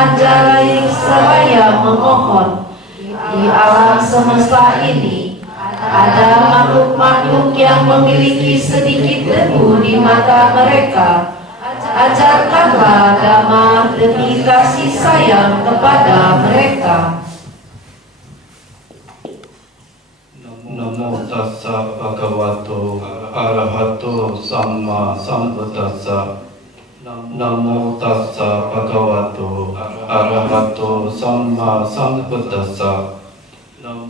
anjalai seraya memohon, di alam semesta ini ada makhluk-makhluk yang memiliki sedikit debu di mata mereka. Ajarkanlah dhamma demi kasih sayang kepada mereka. Namo tassa bhagavato arahato samma sambuddhassa. Namo tassa bhagavato arahato samma sambuddhassa.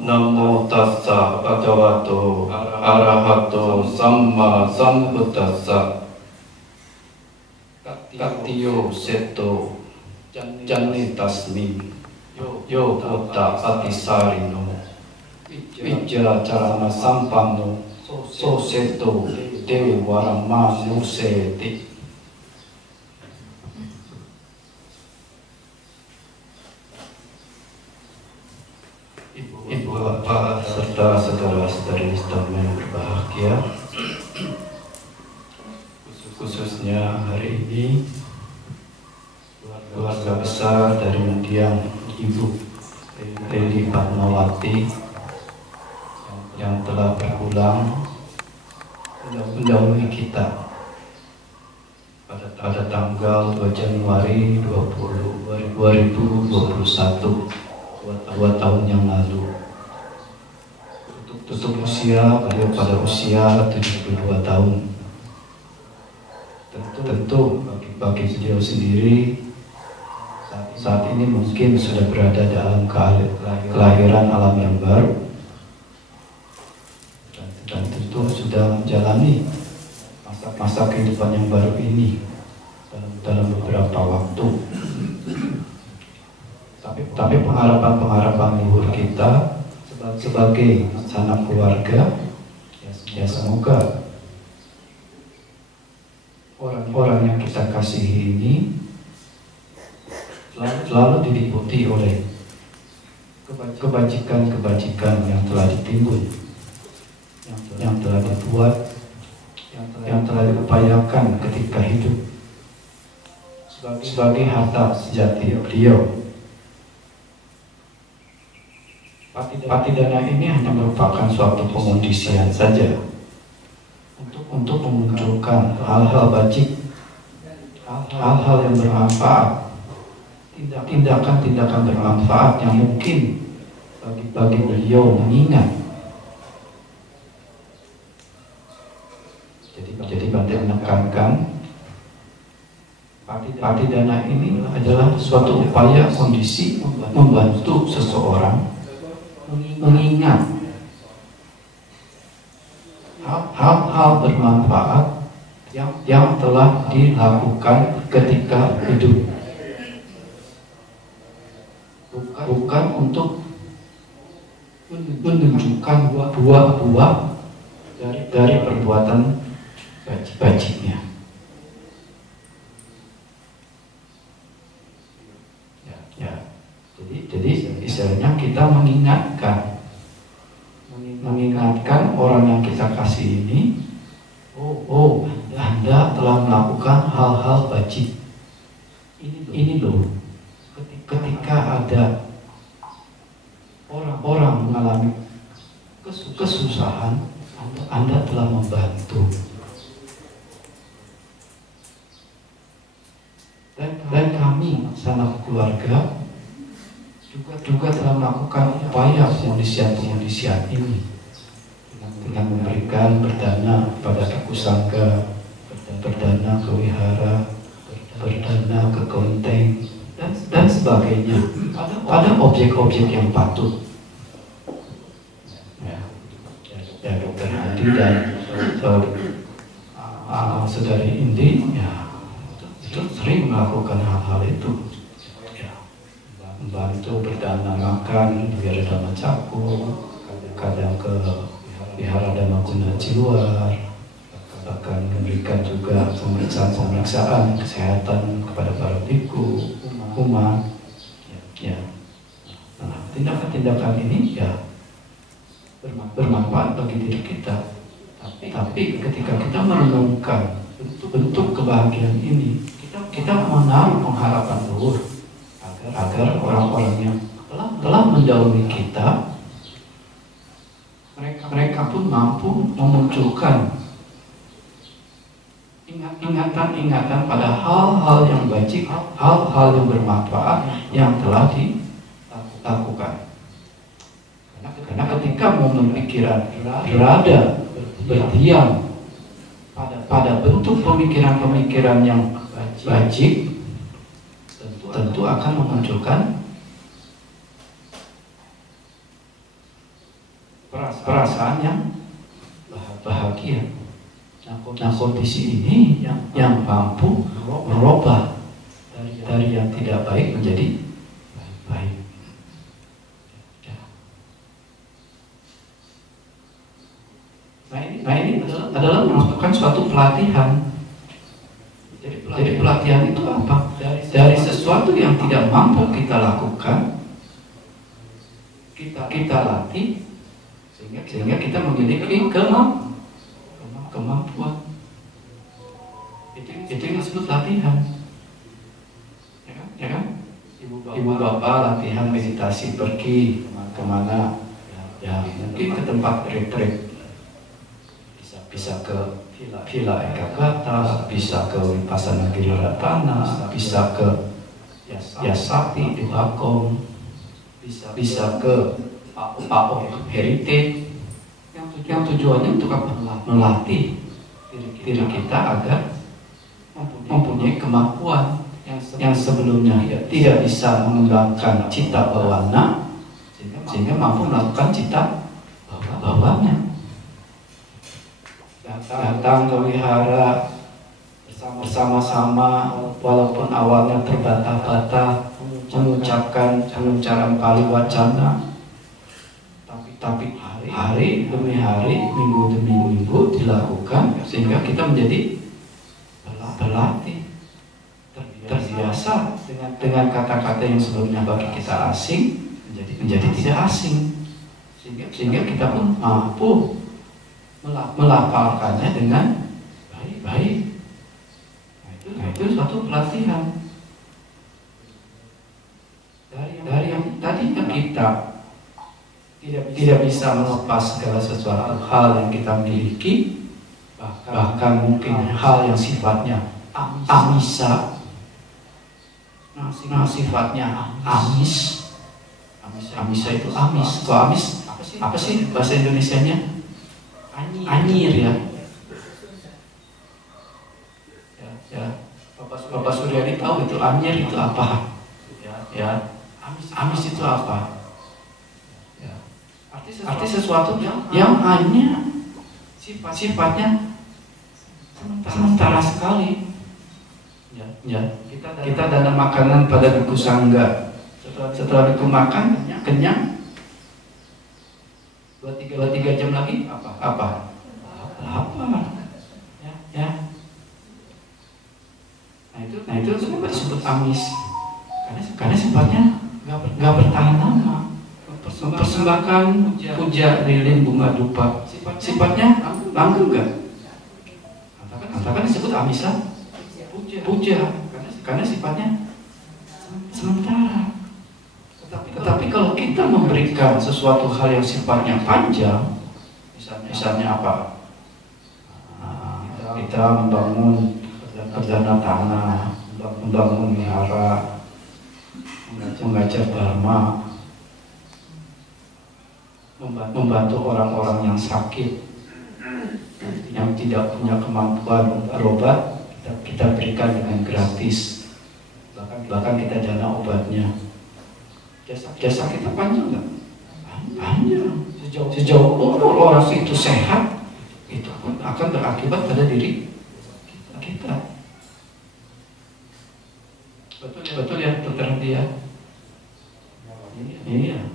Namo tassa bhagavato arahato samma sambuddhassa. Katiyo seto jani tasmi yo buddha patisarino vijja carana sampanno so seto dewi warama nuseti. Ibu bapak serta saudara-saudari Islam yang berbahagia, khususnya hari ini keluarga besar dari mendiang Ibu Leli Padmawati yang telah berpulang mendahului kita pada tanggal 2 Januari 2021, 2 tahun yang lalu. Tutup usia beliau pada usia 72 tahun. Tentu bagi beliau sendiri saat ini mungkin sudah berada dalam kelahiran alam yang baru, dan tentu sudah menjalani masa kehidupan yang baru ini dalam beberapa waktu. Tapi pengharapan luhur kita sebagai sanak keluarga, ya semoga orang yang kita kasihi ini selalu diliputi oleh kebajikan-kebajikan yang telah ditimbun, yang telah dibuat, yang telah diupayakan ketika hidup sebagai harta sejati beliau. Patidana ini hanya merupakan suatu pengondisian saja untuk memunculkan hal-hal bajik, hal-hal yang bermanfaat, tindakan-tindakan bermanfaat yang mungkin bagi beliau mengingat. Jadi Bante menekankan patidana ini adalah suatu upaya kondisi membantu seseorang mengingat hal-hal bermanfaat yang telah dilakukan ketika hidup, bukan untuk menunjukkan buah-buah dari perbuatan bajiknya. Jadi istilahnya kita mengingatkan orang yang kita kasih ini, oh Anda telah melakukan hal-hal bajik. Ini loh, ketika ada orang mengalami kesusahan, Anda telah membantu. Dan kami sanak keluarga juga telah melakukan upaya pengondisian ini dengan memberikan berdana kepada Aku Sangga, berdana ke wihara, berdana ke kelenteng, dan sebagainya pada objek-objek yang patut. Ya Dokter Hadi dan Saudari Indi itu sering melakukan hal-hal itu. Membantu berdana makan di Wihara Dhamma Cakku, kadang ke Wihara Dhamma Guna Ciluar, bahkan memberikan juga pemeriksaan kesehatan kepada para biku, umat. Nah, tindakan-tindakan ini bermanfaat bagi diri kita. Tapi ketika kita merenungkan bentuk kebahagiaan ini, kita menaruh pengharapan luhur agar orang-orang yang telah mendahului kita, mereka pun mampu memunculkan ingatan-ingatan pada hal-hal yang baik, hal-hal yang bermanfaat yang telah dilakukan. Karena ketika momen pikiran berada berdiam pada bentuk pemikiran-pemikiran yang baik, tentu akan memunculkan perasaan yang bahagia. Nah, kondisi ini yang mampu merubah dari yang tidak baik menjadi baik. Nah ini adalah merupakan suatu pelatihan. Jadi pelatihan itu apa? Dari sesuatu yang tidak mampu kita lakukan, kita latih sehingga kita memiliki kemampuan. Itu yang disebut latihan, ya kan? Ibu bapak latihan meditasi, pergi kemana? Ya mungkin ke tempat retreat, bisa ke Villa Ekagata, bisa ke Vipassana Giriratana, bisa ke Yasapi di Bakong, bisa ke AO Heritage. Yang tujuannya untuk apa? Melatih diri kita agar mempunyai kemampuan yang sebelumnya tidak bisa mengembangkan cita bawana, sehingga mampu melakukan cita bawana. Datang ke wihara bersama-sama, walaupun awalnya terbata-bata mengucapkan pengucapan pali wacana, tapi hari demi hari, minggu demi minggu dilakukan sehingga kita menjadi berlatih, terbiasa dengan kata-kata yang sebelumnya bagi kita asing menjadi tidak asing, sehingga kita pun mampu melafalkannya dengan baik. Nah, itu suatu pelatihan. Dari yang tadinya kita tidak bisa melepas segala sesuatu hal yang kita miliki, bahkan mungkin hal yang sifatnya amisa, sifatnya amis. Amisa itu amis. Kalau amis apa sih bahasa Indonesianya? Anyir ya. Bapak Suryadi tahu itu anyir itu apa? Ya. Amis itu apa? Arti sesuatu yang hanya sifatnya sementara sekali. Ya. Kita dana makanan pada biku sangga. Setelah biku makan kenyang, 2-3 jam lagi apa? Lapar. Ya. Nah itu kenapa disebut amis? Karena sifatnya nggak bertahan lama. Mempersembahkan puja lilin bunga dupa, sifatnya langgeng nggak? Katakan disebut amisa puja, karena sifatnya sementara. Tetapi kalau kita memberikan sesuatu hal yang sifatnya panjang, misalnya apa? Kita membangun perdana tanah, membangun wihara, mengajar dharma, membantu orang-orang yang sakit, yang tidak punya kemampuan berobat, kita berikan dengan gratis, bahkan kita dana obatnya. Jasa kita panjang nggak? Panjang. Sejauh umur orang itu sehat, itu pun akan berakibat pada diri kita. Betul ya, dokter dia. Iya.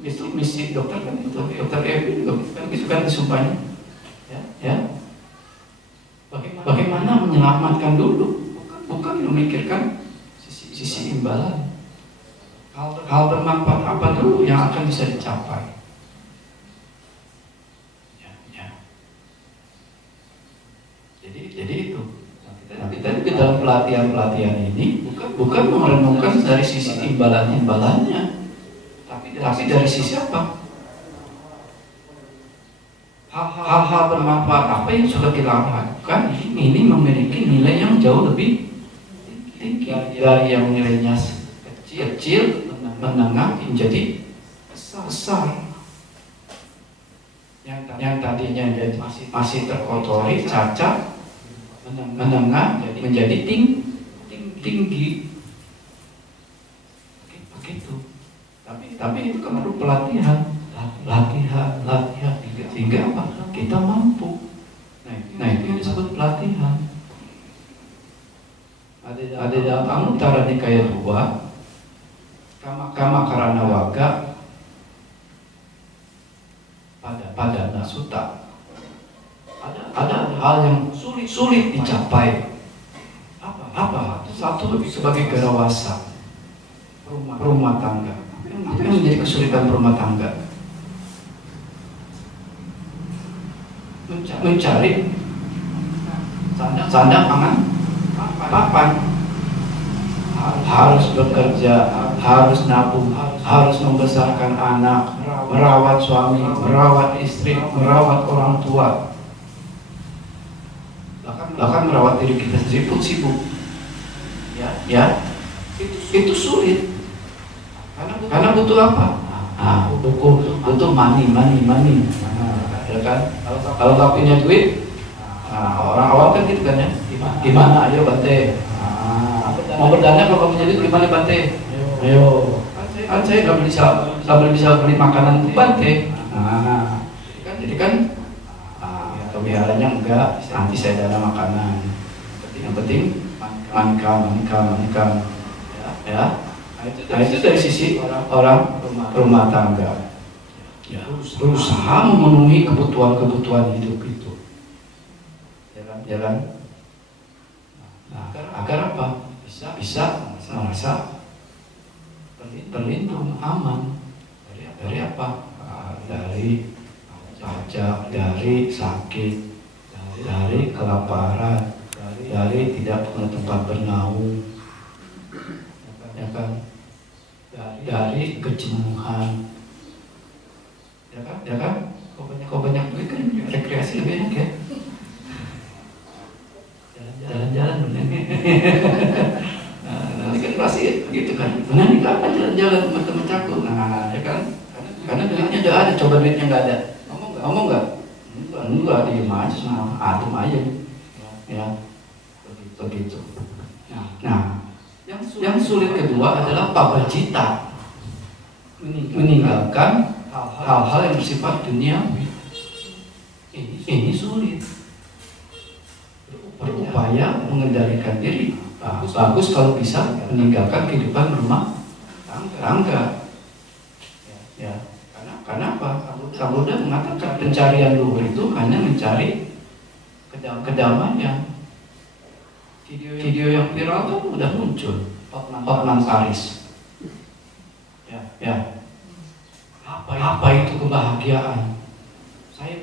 Itu misi dokter kan itu. Dokter Evi juga itu kan disumpahnya. Ya. Bagaimana menyelamatkan dulu, bukan memikirkan sisi imbalan. Hal bermanfaat apa dulu yang akan bisa dicapai. Ya. Jadi itu. Tapi di dalam pelatihan ini bukan merenungkan dari sisi imbalan-imbalannya, tapi dari sisi apa? Hal-hal bermanfaat apa yang sudah kita lakukan ini memiliki nilai yang jauh lebih tinggi dari yang nilainya kecil, menengah, menjadi besar. Yang tadinya masih terkotori, cacat, menengah menjadi tinggi. Begitu. Tapi itu kan perlu latihan sehingga apa? Kita mampu. Nah itu yang disebut pelatihan. Ada dalam Anguttara Nikaya 2, Kama Karana Wagga pada Sutta. Ada hal yang sulit dicapai. Apa? Satu sebagai garawasa rumah tangga. Apa yang menjadi kesulitan rumah tangga? Mencari sandang, pangan, papan. Harus bekerja, harus nabung, harus membesarkan anak, merawat suami, merawat istri, merawat orang tua, bahkan merawat diri kita sendiri pun sibuk. Ya, itu sulit. Karena butuh apa? Butuh money. Ya kan? Kalau nggak punya duit, orang awam kan gitu kan ya. Gimana? Ayo Bante. Mau berdana kalau punya duit gimana Bante? Ayo. Kan saya nggak bisa beli makanan Bante. Jadi kan kebiasaannya enggak. Nanti saya dana makanan. Yang penting makan. Ya. Nah itu dari sisi orang rumah tangga. Ya, berusaha memenuhi kebutuhan hidup itu. Ya kan? Nah, agar apa? Bisa merasa terlindung, aman. Dari apa? Dari pajak, dari sakit, dari kelaparan, dari tidak punya tempat bernaung. Ya kan? Dari kejenuhan. Ya kan? Kok banyak duit kan rekreasi lebih enak ya. Jalan-jalan bener. Nanti kan pasti gitu kan. Benar nih kapan jalan-jalan teman-teman cakul. Nah, ya kan? Karena duitnya udah ada, coba duitnya nggak ada. Ngomong nggak? Enggak, diem aja semua, adem aja. Ya, begitu. Nah, yang sulit kedua adalah pabacita, meninggalkan hal-hal yang bersifat duniawi. Ini sulit. Berupaya mengendalikan diri. Bagus kalau bisa meninggalkan kehidupan rumah tangga. Ya, karena apa? Buddha mengatakan pencarian luhur itu hanya mencari kedamaian. Video yang viral kan udah muncul, Hotman Paris. Ya. Apa itu kebahagiaan?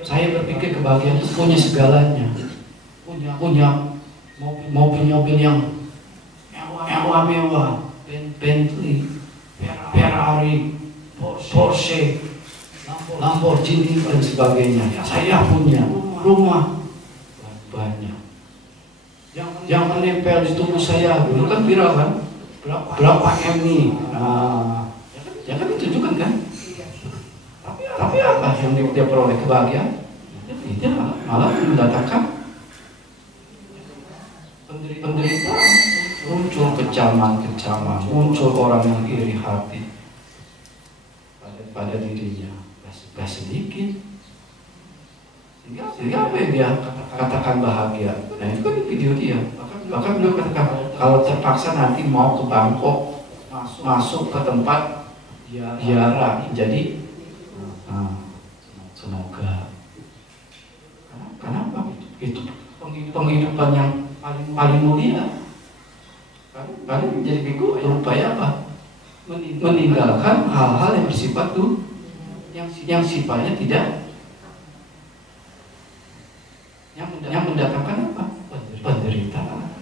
Saya berpikir kebahagiaan itu punya segalanya. Punya mobil yang mewah, Bentley, Ferrari, Porsche, Lamborghini dan sebagainya. Saya punya rumah banyak. Yang menempel di tubuh saya dulu kan viral kan? Berapa M nih? Ya kan ditunjukkan kan? Tapi apa yang dia peroleh kebahagiaan? Dia malah mendatangkan penderitaan, muncul kecaman, muncul orang yang iri hati pada dirinya. Gak sedikit. Sehingga apa yang dia katakan bahagia? Nah itu kan video dia. Bahkan beliau katakan kalau terpaksa nanti mau ke Bangkok, masuk ke tempat ziarah, jadi semoga. Kenapa? Itu penghidupan yang paling mulia. Karena menjadi biku berupaya apa? Meninggalkan hal-hal yang bersifat tuh yang sifatnya tidak, yang mendatangkan apa? Penderitaan.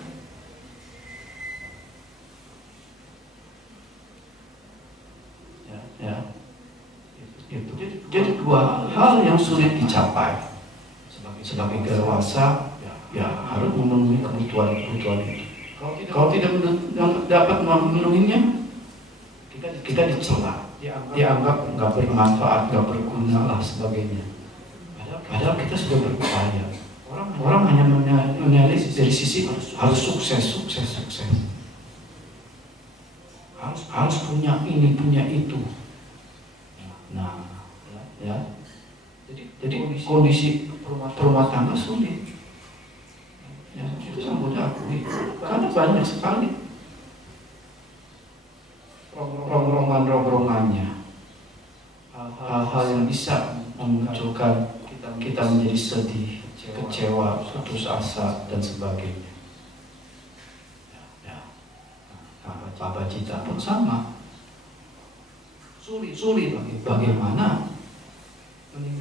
Itu. Jadi dua hal yang sulit dicapai. Sebagai dewasa, ya harus memenuhi kebutuhan itu. Kalau tidak dapat memenuhinya, kita dicela, dianggap nggak bermanfaat, nggak berguna lah sebagainya. Padahal kita sudah berupaya. Orang hanya menilai dari sisi harus sukses. Harus punya ini, punya itu. Nah, ya. Jadi kondisi rumah tangga sulit. Ya, itu yang mudah akui. Karena banyak sekali rongrongannya, hal-hal yang bisa memunculkan kita menjadi sedih, kecewa, putus asa dan sebagainya. Ya, Papa Cita pun sama. Sulit bagaimana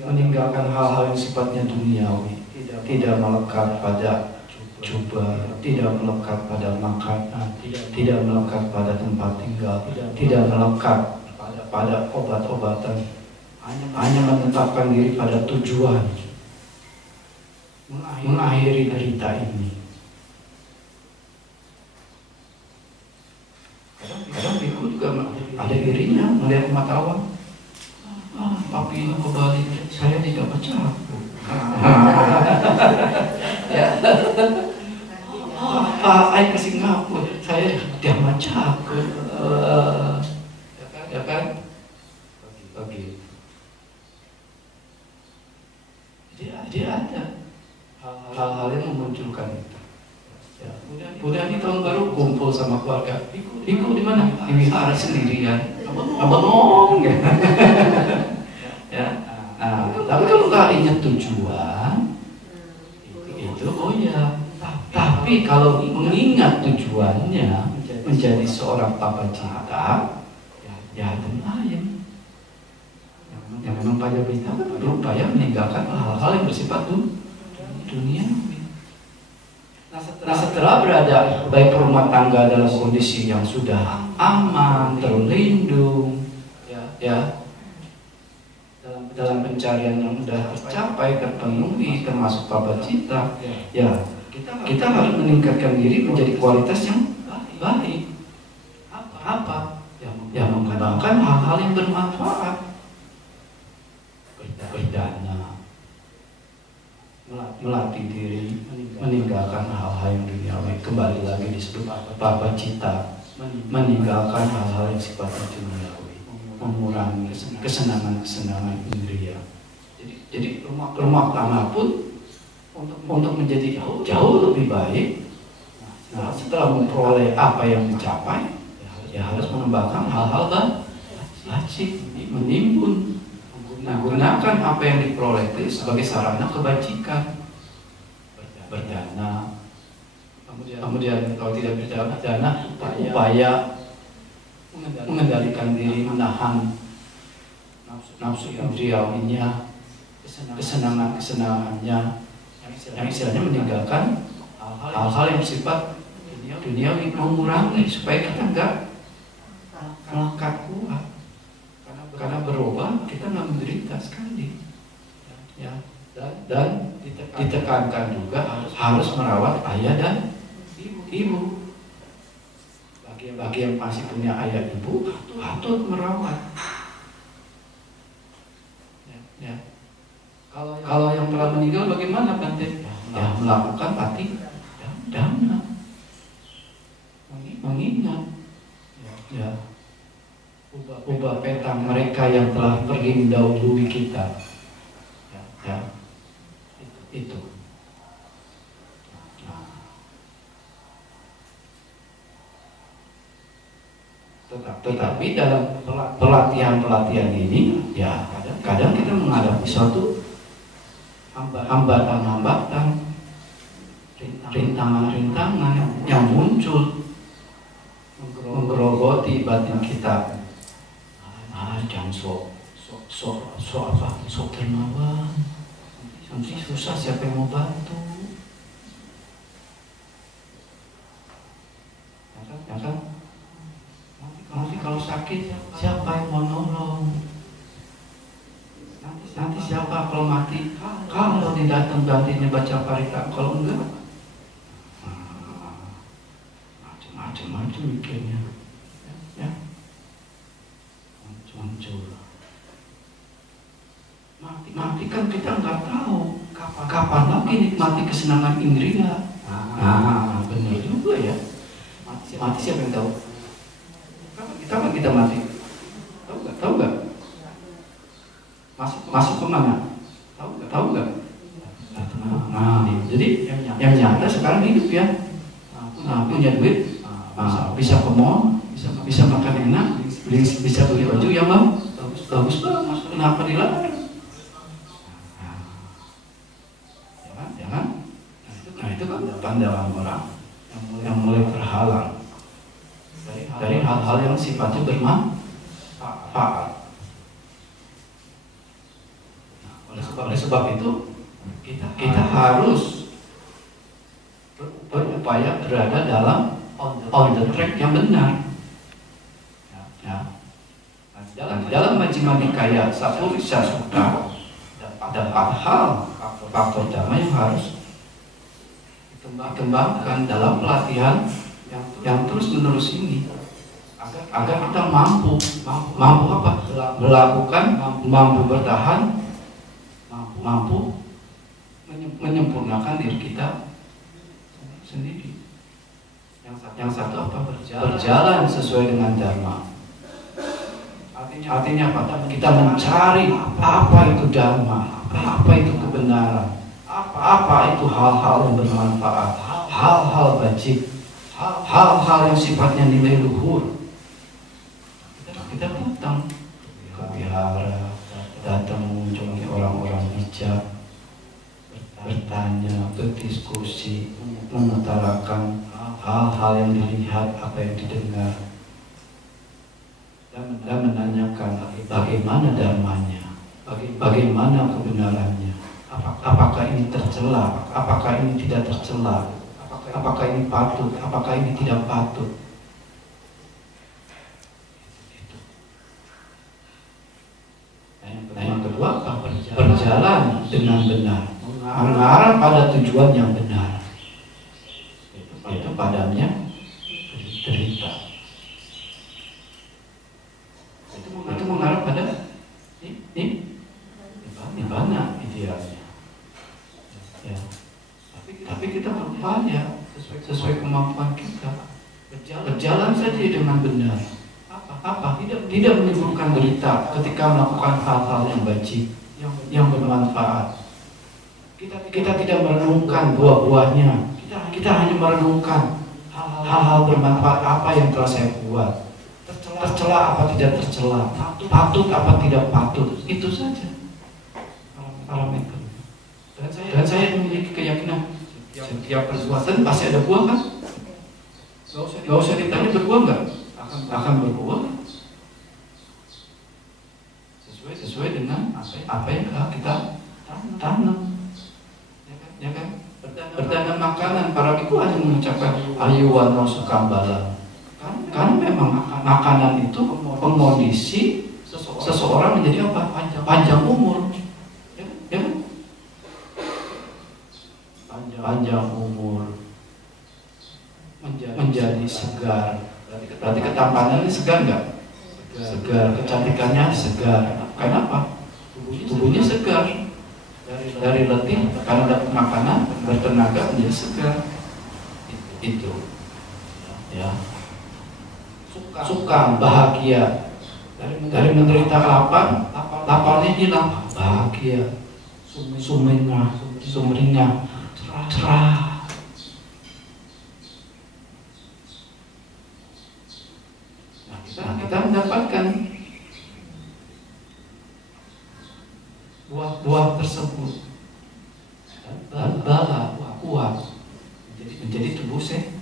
meninggalkan hal-hal yang sifatnya duniawi, tidak melekat pada jubah, tidak melekat pada makanan, tidak melekat pada tempat tinggal, tidak melekat pada obat-obatan, hanya menetapkan diri pada tujuan mengakhiri derita ini. Kadang biku juga ada irinya melihat mata awam. Papi kembali, saya tidak baca. Ya. Saya kasih ngaku, saya tidak baca. Ya kan? Oke. Jadi ada hal-hal yang memunculkan itu. Ya. Kemudian di tahun baru kumpul sama keluarga. Iku di mana? Di wihara sendirian. Abang ya. Ya. Nah, tapi kalau kalinya tujuan itu ya. Tapi kalau mengingat tujuannya menjadi seorang Papa Cita, ya dan lain. Yang memang Papa Cita berupaya meninggalkan hal-hal yang bersifat dunia. Nah, setelah berada baik rumah tangga dalam kondisi yang sudah aman, terlindung, ya. Dalam pencarian yang sudah tercapai, terpenuhi, termasuk Papa Cita, ya kita harus meningkatkan diri menjadi kualitas yang baik. Apa? Ya mengembangkan hal-hal yang bermanfaat, berdana, melatih diri, meninggalkan hal-hal yang duniawi. Kembali lagi disebut Papa Cita, meninggalkan hal-hal yang sifatnya duniawi, mengurangi kesenangan indria. Jadi rumah tangga pun untuk menjadi jauh lebih baik. Nah, setelah memperoleh apa yang dicapai, ya harus mengembangkan hal-hal baik, menimbun, menggunakan apa yang diperoleh itu sebagai sarana kebajikan, berdana. Kemudian kalau tidak berdana, upaya mengendalikan diri, menahan nafsu indriawinya, kesenangannya, yang istilahnya meninggalkan hal-hal yang bersifat duniawi, mengurangi supaya kita enggak melekat kuat. Karena berubah kita nggak menderita sekali, ya. Dan ditekankan juga harus merawat ayah dan ibu. Bagi yang masih punya ayah ibu, patut merawat. Ya. Kalau yang telah meninggal bagaimana, Bante? Ya melakukan pati dana, mengingat, ya ubah peta mereka yang telah pergi mendahului kita. Ya, itu. Tetapi dalam pelatihan ini, ya kadang kita menghadapi suatu hambatan, rintangan yang muncul menggerogoti batin kita. Jangan sok dermawan. Nanti susah, siapa yang mau bantu? Ya kan? Nanti kalau sakit siapa yang mau nolong? siapa kalau mati? Kalau tidak datang gantinya baca parita, kalau enggak macam-macam mikirnya, ya, muncul. Mati kan kita nggak tahu kapan lagi nikmati kesenangan indria. Benar juga ya. Mati siapa yang tahu? Kapan kita mati? Tahu nggak? Masuk kemana? Tahu nggak? Jadi yang nyata sekarang hidup ya. Punya duit, bisa ke mall, bisa makan enak, bisa beli baju yang bagus banget. Kenapa dilarang? Jangan. Nah itu kan pandangan orang yang mulai terhalang dari hal-hal yang sifatnya bermanfaat. Oleh sebab itu kita harus berupaya berada dalam on the track yang benar. Dalam Majjhima Nikaya Sappurisa Sutta ada 4 hal faktor dhamma yang harus dikembangkan dalam pelatihan yang terus-menerus ini agar kita mampu apa? Melakukan, mampu bertahan, mampu menyempurnakan diri kita sendiri. Yang satu apa? Berjalan sesuai dengan dharma. Artinya apa? Kita mencari apa itu dharma, apa itu kebenaran, apa itu hal-hal yang bermanfaat, hal-hal bajik, hal-hal yang sifatnya nilai luhur. Kita datang ke wihara, datang mengunjungi orang-orang bijak, bertanya, berdiskusi, mengutarakan hal-hal yang dilihat, apa yang didengar, dan menanyakan bagaimana dharmanya, bagaimana kebenarannya, apakah ini tercela, apakah ini tidak tercela, apakah ini patut, apakah ini tidak patut. Nah yang kedua apa? Berjalan dengan benar, mengarah pada tujuan yang benar, itu padamnya derita. Itu mengarah pada nibbana idealnya. Ya. Tapi kita berupaya sesuai kemampuan kita, berjalan saja dengan benar. Tidak menimbulkan derita ketika melakukan hal-hal yang bajik, yang bermanfaat. Kita tidak merenungkan buah-buahnya. Kita hanya merenungkan hal-hal bermanfaat apa yang telah saya buat. Tercela apa tidak tercela, patut apa tidak patut, itu saja parameter. Dan saya memiliki keyakinan setiap perbuatan pasti ada buah kan? Gak usah ditanya berbuah nggak? Akan berbuah sesuai dengan apa yang kita tanam, ya kan? Bertanam makanan, para biku hanya mengucapkan ayu wano sukambala, karena memang makanan itu pengondisi seseorang menjadi apa? Panjang umur, ya kan? Panjang umur, menjadi segar. Berarti ketampanannya segar nggak? Segar. Kecantikannya segar. Kenapa? Tubuhnya segar. Dari letih karena dapat makanan, bertenaga menjadi segar. Itu. Ya. Suka, bahagia. Dari menderita lapar, laparnya hilang. Bahagia. Sumringah, cerah. Nah, kita mendapatkan buah tersebut dan bala kuat menjadi tubuh sehat.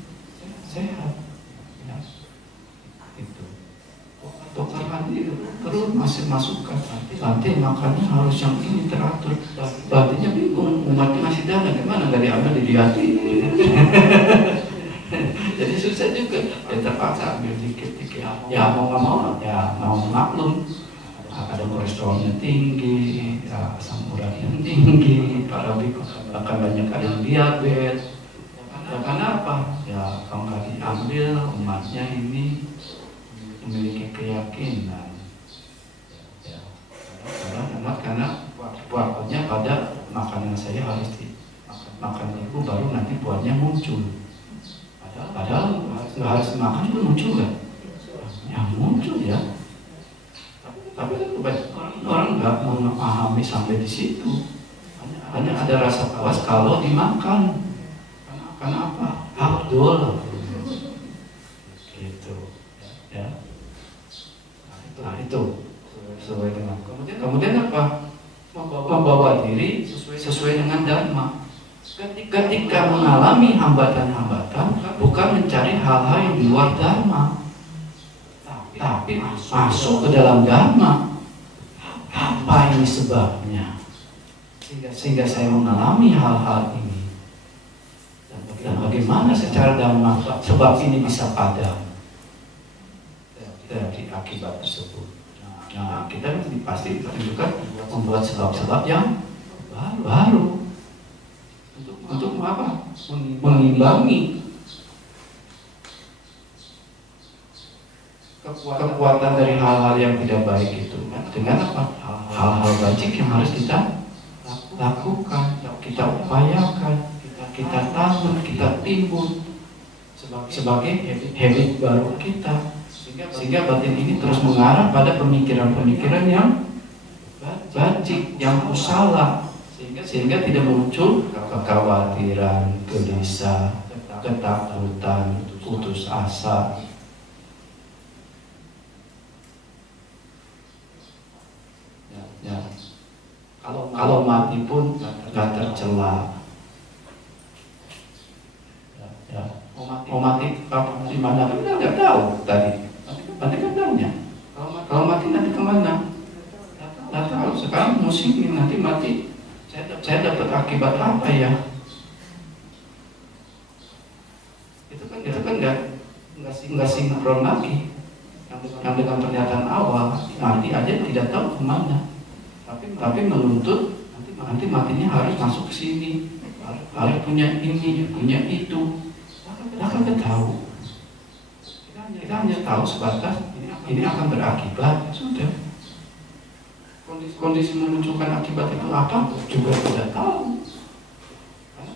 Ya. Itu. Dokter Handi terus masih masukkan nanti makannya harus yang ini teratur. Batinnya bingung, umatnya masih dana gimana nggak diambil di hati. Jadi susah juga, ya terpaksa ambil dikit-dikit. Ya mau nggak mau, ya mau maklum. ada kolesterolnya tinggi, ya, asam uratnya tinggi, para bahkan banyak ada yang diabetes. Ya karena apa? Ya kalau nggak diambil, umatnya ini memiliki keyakinan. Ya, karena pokoknya pada makanan saya harus makan itu baru nanti buahnya muncul. Padahal nggak harus makan itu muncul kan? Ya muncul ya. Tapi orang nggak memahami sampai di situ. Hanya ada rasa puas kalau dimakan. Karena apa? Abdul. Gitu. Ya. Nah itu sesuai dengan. Kemudian apa? Membawa diri sesuai dengan dharma. Ketika mengalami hambatan-hambatan, bukan mencari hal-hal yang di luar dharma, tapi masuk ke dalam dharma. Apa ini sebabnya? Sehingga saya mengalami hal-hal ini. Dan bagaimana secara dhamma sebab ini bisa padam dari akibat tersebut. Nah, kita pasti juga membuat sebab-sebab yang baru untuk apa? Mengimbangi kekuatan dari hal-hal yang tidak baik itu dengan apa? Hal-hal baik yang harus kita lakukan, kita upayakan, kita tanam, kita timbun sebagai habit baru kita, sehingga batin ini terus mengarah pada pemikiran-pemikiran yang bajik, yang kusala, sehingga tidak muncul kekhawatiran, gelisah, ketakutan, putus asa. Ya. Kalau mati pun nggak tercela. Ya. Mau mati di mana? Kita nggak tahu tadi. Nanti kan tanya. Kalau mati nanti kemana? Nggak tahu. Sekarang musim nanti mati. Saya dapat akibat apa ya? Itu kan nggak sinkron lagi. Yang dengan pernyataan awal mati aja tidak tahu kemana. Tapi menuntut nanti matinya harus masuk ke sini, harus punya ini, punya itu. Kita kan nggak tahu. Kita hanya tahu sebatas ini akan berakibat, sudah. Kondisi memunculkan akibat itu apa juga tidak tahu.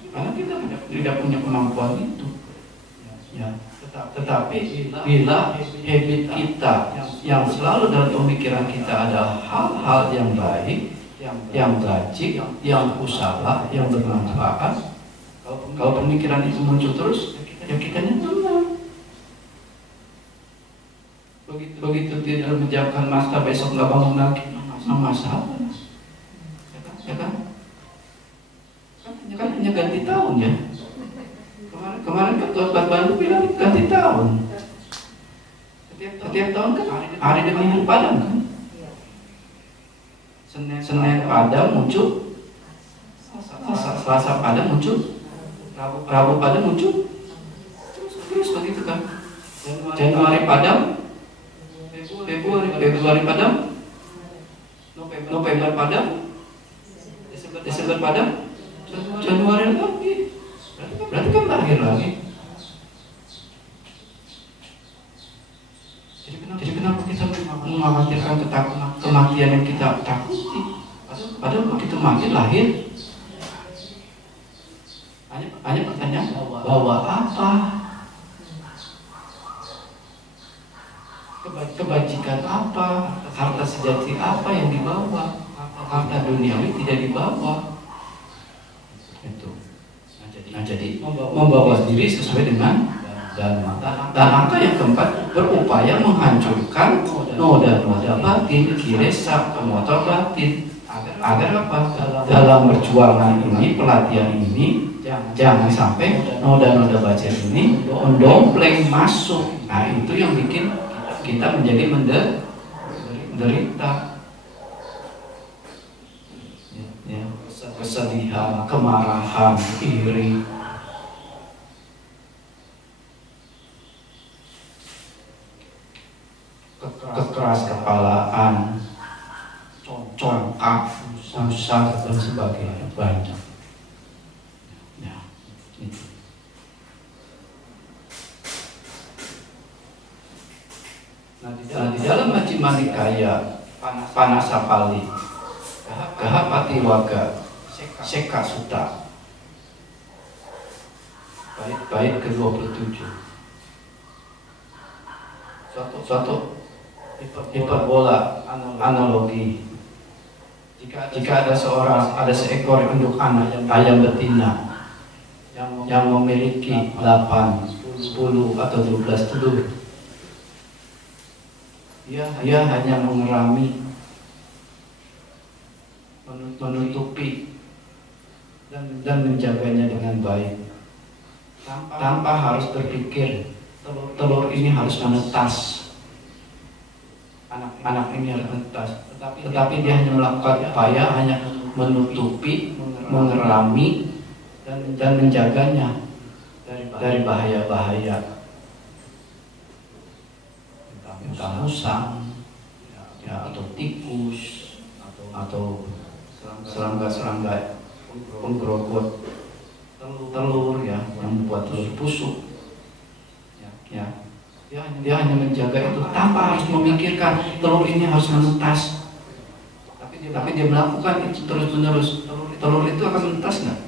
Karena kita tidak punya kemampuan itu. Ya. Tetapi bila habit kita yang selalu dalam pemikiran kita adalah hal-hal yang baik, yang bajik, yang kusala, yang bermanfaat, kalau pemikiran itu muncul terus, ya kitanya tenang. Begitu tidak menjauhkan masa besok nggak bangun lagi, masalah, ya kan? Kan hanya ganti tahun ya. Kemarin Ketua Bandung bilang ganti tahun. Setiap tahun kan hari demi hari padam kan. Senin padam muncul, Selasa padam muncul, Rabu padam muncul, terus begitu kan. Januari padam, Februari padam, November padam, Desember padam, Januari lagi. Berarti kan terakhir lagi. Jadi kenapa kita mengkhawatirkan kematian yang kita takuti? Padahal begitu mati lahir, hanya pertanyaan bawa apa? Kebajikan apa? Harta sejati apa yang dibawa? Harta duniawi tidak dibawa. Itu. Nah, jadi membawa diri sesuai dengan dharma. Dan angka yang keempat, berupaya menghancurkan noda-noda batin, kilesa, pemotor batin. Agar apa? Dalam perjuangan ini, pelatihan ini, jangan sampai noda-noda batin ini mendompleng masuk. Nah itu yang bikin kita menjadi menderita. Ya. Kesedihan, kemarahan, iri, kekeras kepalaan, congkak, susah dan sebagainya banyak. Ya, itu. Nah, di dalam Majjhima Nikaya Panasapali, Gahapatiwaga, Seka Sutta, bait ke-27, suatu hiperbola analogi. Jika ada seekor induk anak ayam betina yang memiliki 8, 10 atau 12 telur, dia hanya mengerami, menutupi dan menjaganya dengan baik, tanpa harus berpikir telur ini harus menetas, anak ini harus menetas. Tetapi dia hanya melakukan upaya, hanya menutupi, mengerami dan menjaganya dari bahaya-bahaya, entah musang, ya, atau tikus, atau serangga penggerogot telur, ya, yang membuat telur busuk. Ya, dia hanya menjaga itu tanpa harus memikirkan telur ini harus menetas. Tapi dia melakukan itu terus-menerus. Telur itu akan menetas nggak?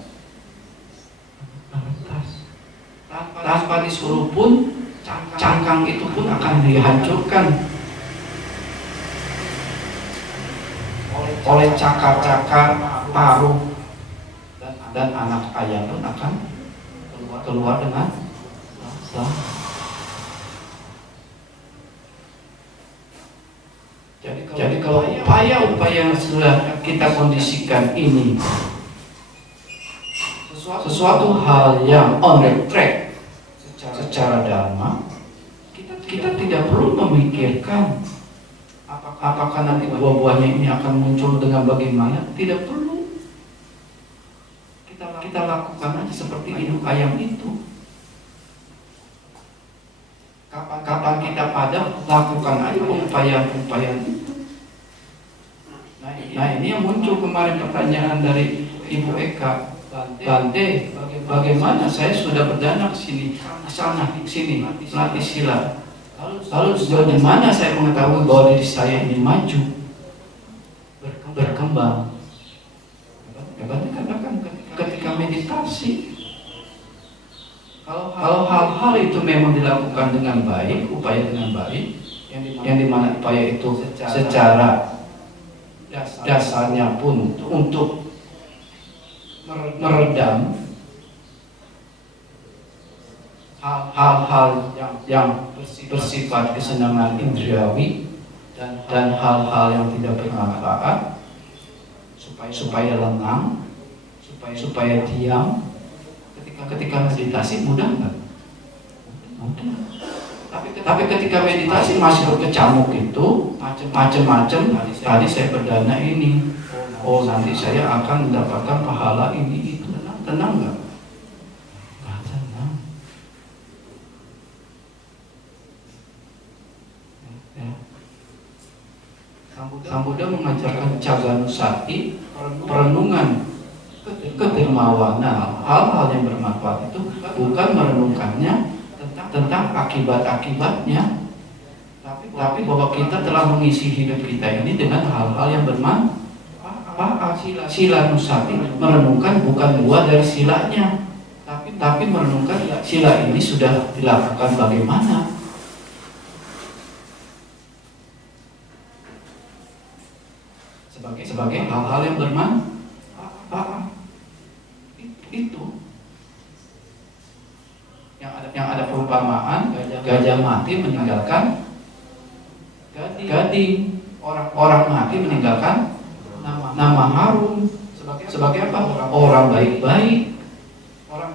Menetas. Tanpa disuruh pun, cangkang itu pun akan dihancurkan oleh cakar-cakar, paruh, dan anak ayam pun akan keluar dengan selamat. Jadi kalau upaya-upaya yang sudah kita kondisikan ini sesuatu hal yang on the track secara dharma, kita tidak perlu memikirkan apakah nanti buah-buahnya ini akan muncul dengan bagaimana. Tidak perlu. Kita lakukan aja seperti induk ayam itu. Kapan kita padam, lakukan aja upaya-upaya itu. Nah, ini yang muncul kemarin pertanyaan dari Ibu Eka, Bante, bagaimana saya sudah berdana ke sini, sana, sini, melatih sila. Lalu dari mana saya mengetahui bahwa diri saya ini maju, berkembang? Ya, Bante katakan ketika meditasi. Kalau hal-hal itu memang dilakukan dengan baik, upaya dengan baik, yang dimana upaya itu secara dasarnya pun untuk meredam hal-hal yang bersifat kesenangan indriawi dan hal-hal yang tidak bermanfaat, supaya lengang, supaya diam. Ketika meditasi mudah nggak? Mudah. Tapi ketika meditasi masih berkecamuk itu macam-macam. Tadi saya berdana ini, oh nanti saya akan mendapatkan pahala ini itu. Tenang nggak? Nggak tenang. Ya. Sang Buddha mengajarkan Caganusati, perenungan kedermawanan, hal-hal yang bermanfaat itu bukan merenungkannya tentang akibat-akibatnya, tapi bahwa kita telah mengisi hidup kita ini dengan hal-hal yang bermanfaat. Sila Nusati merenungkan bukan buah dari silanya, tapi merenungkan sila ini sudah dilakukan bagaimana. Sebagai hal-hal yang bermanfaat. Itu yang ada perumpamaan gajah mati meninggalkan gading, orang mati meninggalkan nama harum. Sebagai apa? Orang baik-baik.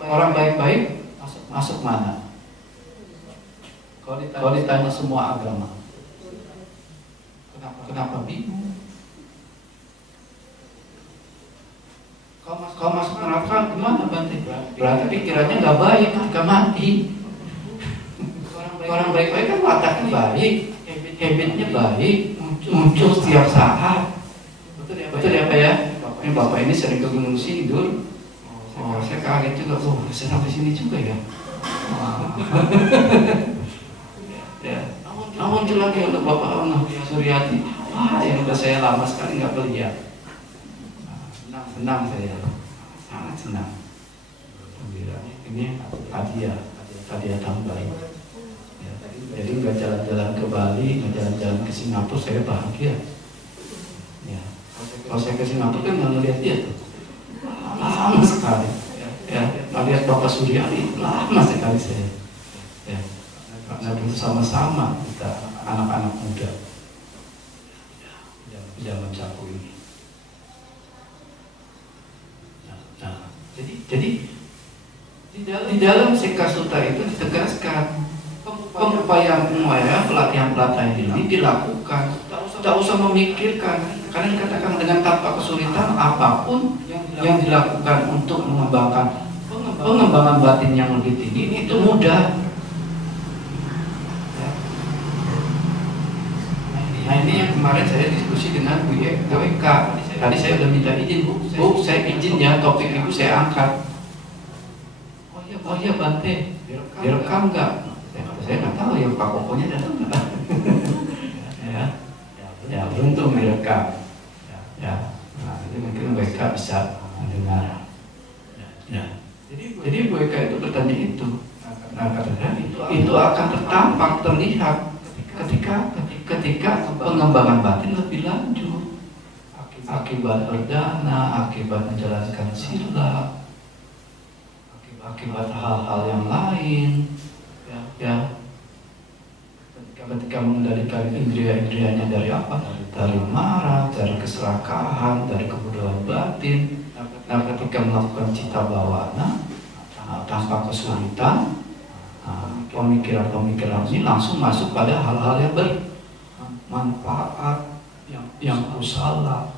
Orang baik-baik masuk mana? Kalau ditanya semua agama, kenapa bingung? Kalau masuk neraka gimana Bante? Berarti pikirannya nggak baik ketika mati. Orang baik-baik kan wataknya baik, habitnya baik, muncul setiap saat. betul ya Pak ya? Ini Bapak ini sering ke Gunung Sindur. Oh, saya kaget juga. Oh, saya sampai sini juga ya. Ya. Muncul lagi untuk Bapak Ono Suryati. Wah, yang udah saya lama sekali nggak lihat. Senang saya, sangat senang. Gembira. Ini hadiah tambahan. Ya. Jadi nggak jalan-jalan ke Bali, nggak jalan-jalan ke Singapura, saya bahagia. Ya. Kalau saya ke Singapura kan nggak ngeliat dia tuh, lama sekali. Ya, ngeliat Bapak Suryati lama sekali saya. Ya. Karena dulu sama-sama kita anak-anak muda zaman Caku ini. Nah, jadi di dalam Sekasuta itu ditegaskan pengupayaan pelatihan ini dilakukan. Tak usah memikirkan, karena dikatakan dengan tanpa kesulitan apapun yang dilakukan untuk mengembangkan pengembangan batin yang lebih tinggi itu mudah. Nah ini yang kemarin saya diskusi dengan Bu Eka. Tadi saya udah minta izin, Bu, saya izin ya topik itu saya angkat. Oh iya Bante, direkam nggak? Saya nggak tahu ya Pak Kokonya datang nggak? Ya beruntung direkam. Ya, nah, itu mungkin Bu Eka bisa mendengar. Ya. Jadi Bu Eka itu bertanya itu. Nah katanya itu akan tertampak terlihat ketika pengembangan batin lebih lanjut, akibat berdana, akibat menjalankan sila, akibat hal-hal yang lain, ya. Ketika mengendalikan indria-indrianya dari apa? Dari marah, dari keserakahan, dari kebodohan batin. Nah, ketika melakukan cita bawana tanpa kesulitan, pemikiran-pemikiran ini langsung masuk pada hal-hal yang bermanfaat, yang kusala,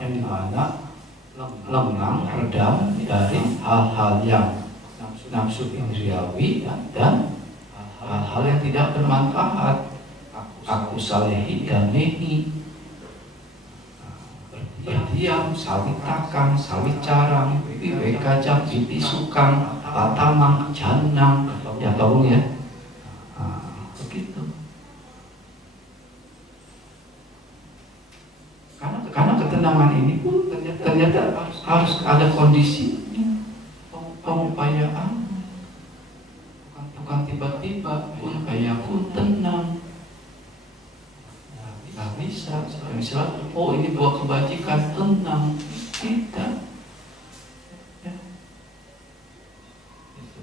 yang dimana lengang redam dari hal-hal yang nafsu indriawi dan hal-hal yang tidak bermanfaat, aku salehi dan nehi, berdiam, sawit takang, sawit carang, wiweka japiti sukang, patamang, janang. Ya tolong ya, begitu. Karena ketenangan ini pun ternyata harus ada kondisi pengupayaan, bukan tiba-tiba pun kayak pun tenang. Nggak bisa. Misalnya, oh ini buah kebajikan, tenang, tidak. Ya.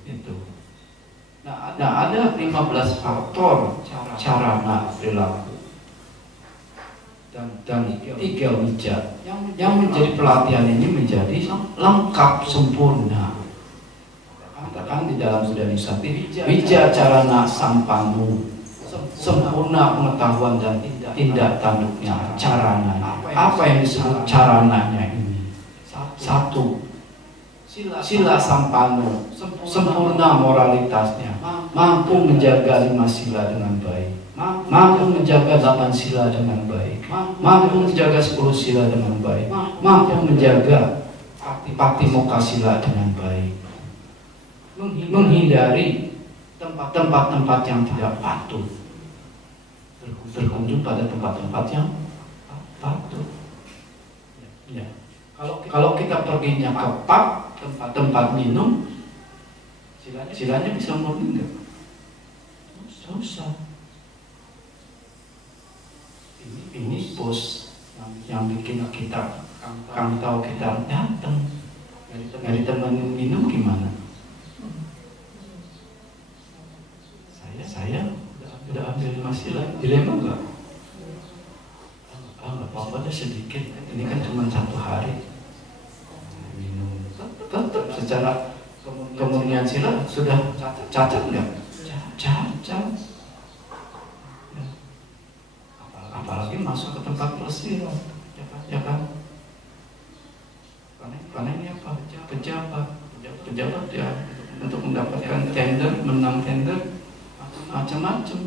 Itu. Nah ada 15 faktor carana perilaku dan 3 wija yang menjadi pelatihan ini menjadi lengkap sempurna. Katakan di dalam Buddha Nisati, wija carana sampanu, sempurna pengetahuan dan tindak tanduknya, carana. Apa yang disebut carananya ini? 1. Sila sampano, sempurna moralitasnya, mampu menjaga 5 sila dengan baik, mampu menjaga 8 sila dengan baik, mampu menjaga 10 sila dengan baik, mampu menjaga patimokkha sila dengan baik, menghindari tempat-tempat yang tidak patut, berkunjung pada tempat-tempat yang patut. Ya. Kalau kita perginya ke pub, tempat minum, silanya bisa murni enggak? Susah. Ini bos yang bikin kita tahu kita datang. Dari teman minum gimana? Saya udah ambil 5 sila. Dilema enggak? Enggak apa-apa deh sedikit. Ini kan cuma 1 hari. Minum. Tetap secara kemunian sila sudah cacat enggak? Cacat. Apalagi masuk ke tempat persilat, ya kan? Karena ini apa? Pejabat ya untuk mendapatkan tender, menang tender, macam-macam.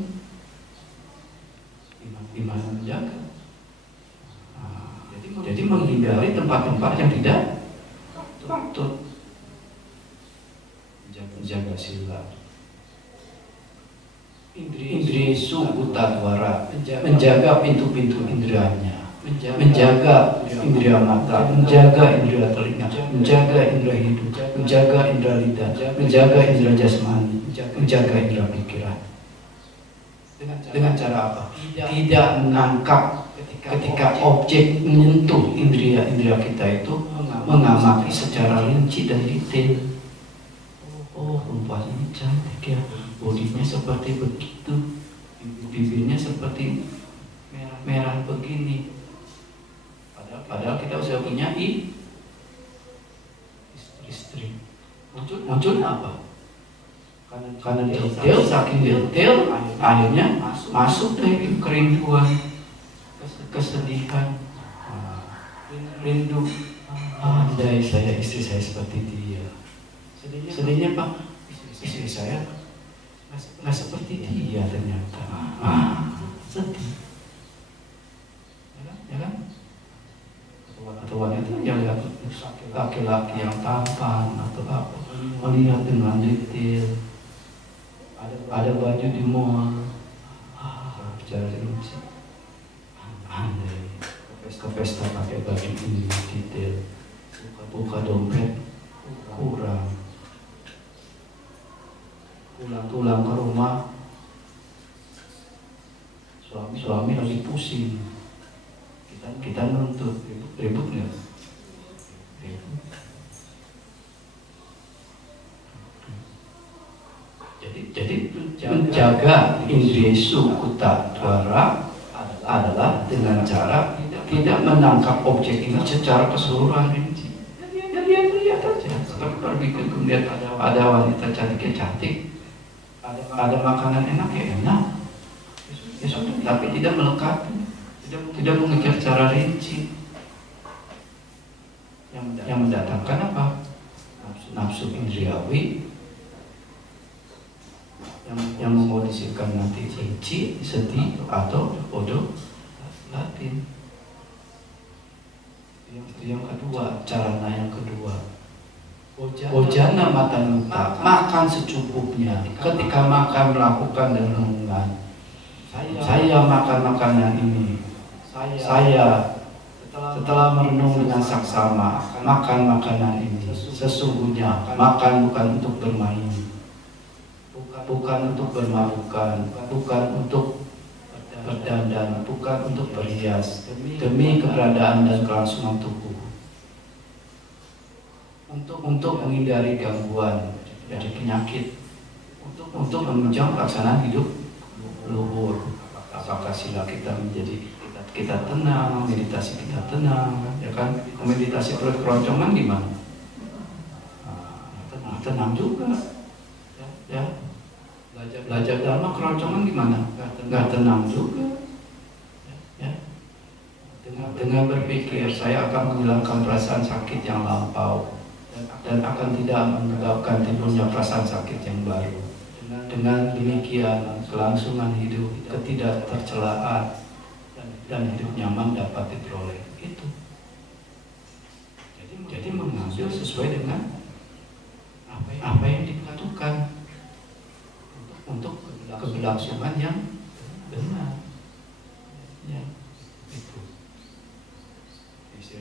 Gimana menjaga? Jadi menghindari tempat-tempat yang tidak patut. Menjaga sila. Indri sukutta dwara, menjaga pintu-pintu indranya, menjaga indera mata, menjaga indera telinga, menjaga indera hidung, menjaga indera lidah, menjaga indera jasmani, menjaga indera pikiran. Dengan cara apa? Tidak menangkap ketika objek menyentuh indera kita itu, mengamati secara rinci dan detail. Oh, perempuan ini cantik ya, bodinya seperti begitu, bibirnya seperti merah begini. Padahal kita sudah punya istri. Muncul apa? Karena detail, saking detail, akhirnya masuk dari kerinduan, kesedihan, rindu. Andai istri saya seperti dia. Sedihnya Pak, istri saya nggak seperti dia ternyata. Sedih, ya kan? Atau wanita yang lihat laki-laki yang tampan atau apa, melihat dengan detail. Ada baju di mall, bicara rinci. Andai ke pesta pakai baju ini detail, buka dompet kurang. Pulang ke rumah, suami lagi pusing, kita nuntut, ribut nggak? Ribut. Jadi menjaga indriya sukutta dwara adalah dengan cara tidak menangkap objek ini secara keseluruhan rinci. Lihat aja, seperti berpikir kemudian ada wanita cantik, ada makanan enak ya enak, ya sudah, tapi tidak melengkapi, tidak mengejar secara rinci. Yang mendatangkan apa? Nafsu indriawi yang mengondisikan nanti rinci, sedih atau bodoh latin. Itu yang kedua, carana yang kedua. Bojana matanuta, makan secukupnya. Ketika makan melakukan renungan. Saya makan makanan ini. Saya setelah merenung dengan saksama, makan makanan ini. Sesungguhnya makan bukan untuk bermain, bukan untuk bermabukan, bukan untuk berdandan, bukan untuk berhias, demi keberadaan dan kelangsungan tubuh. Untuk menghindari gangguan dari penyakit, untuk menunjang pelaksanaan hidup luhur. Apakah sila kita menjadi kita tenang, meditasi kita tenang, ya kan? Meditasi perut keroncongan gimana? Tenang juga, ya. Belajar dharma keroncongan gimana? Nggak tenang juga, ya. Dengan berpikir saya akan menghilangkan perasaan sakit yang lampau dan akan tidak menyebabkan timbulnya perasaan sakit yang baru. Dengan demikian kelangsungan hidup, ketidaktercelaan dan hidup nyaman dapat diperoleh. Itu. Jadi mengambil sesuai dengan apa yang dibutuhkan untuk keberlangsungan yang benar. Ya, itu.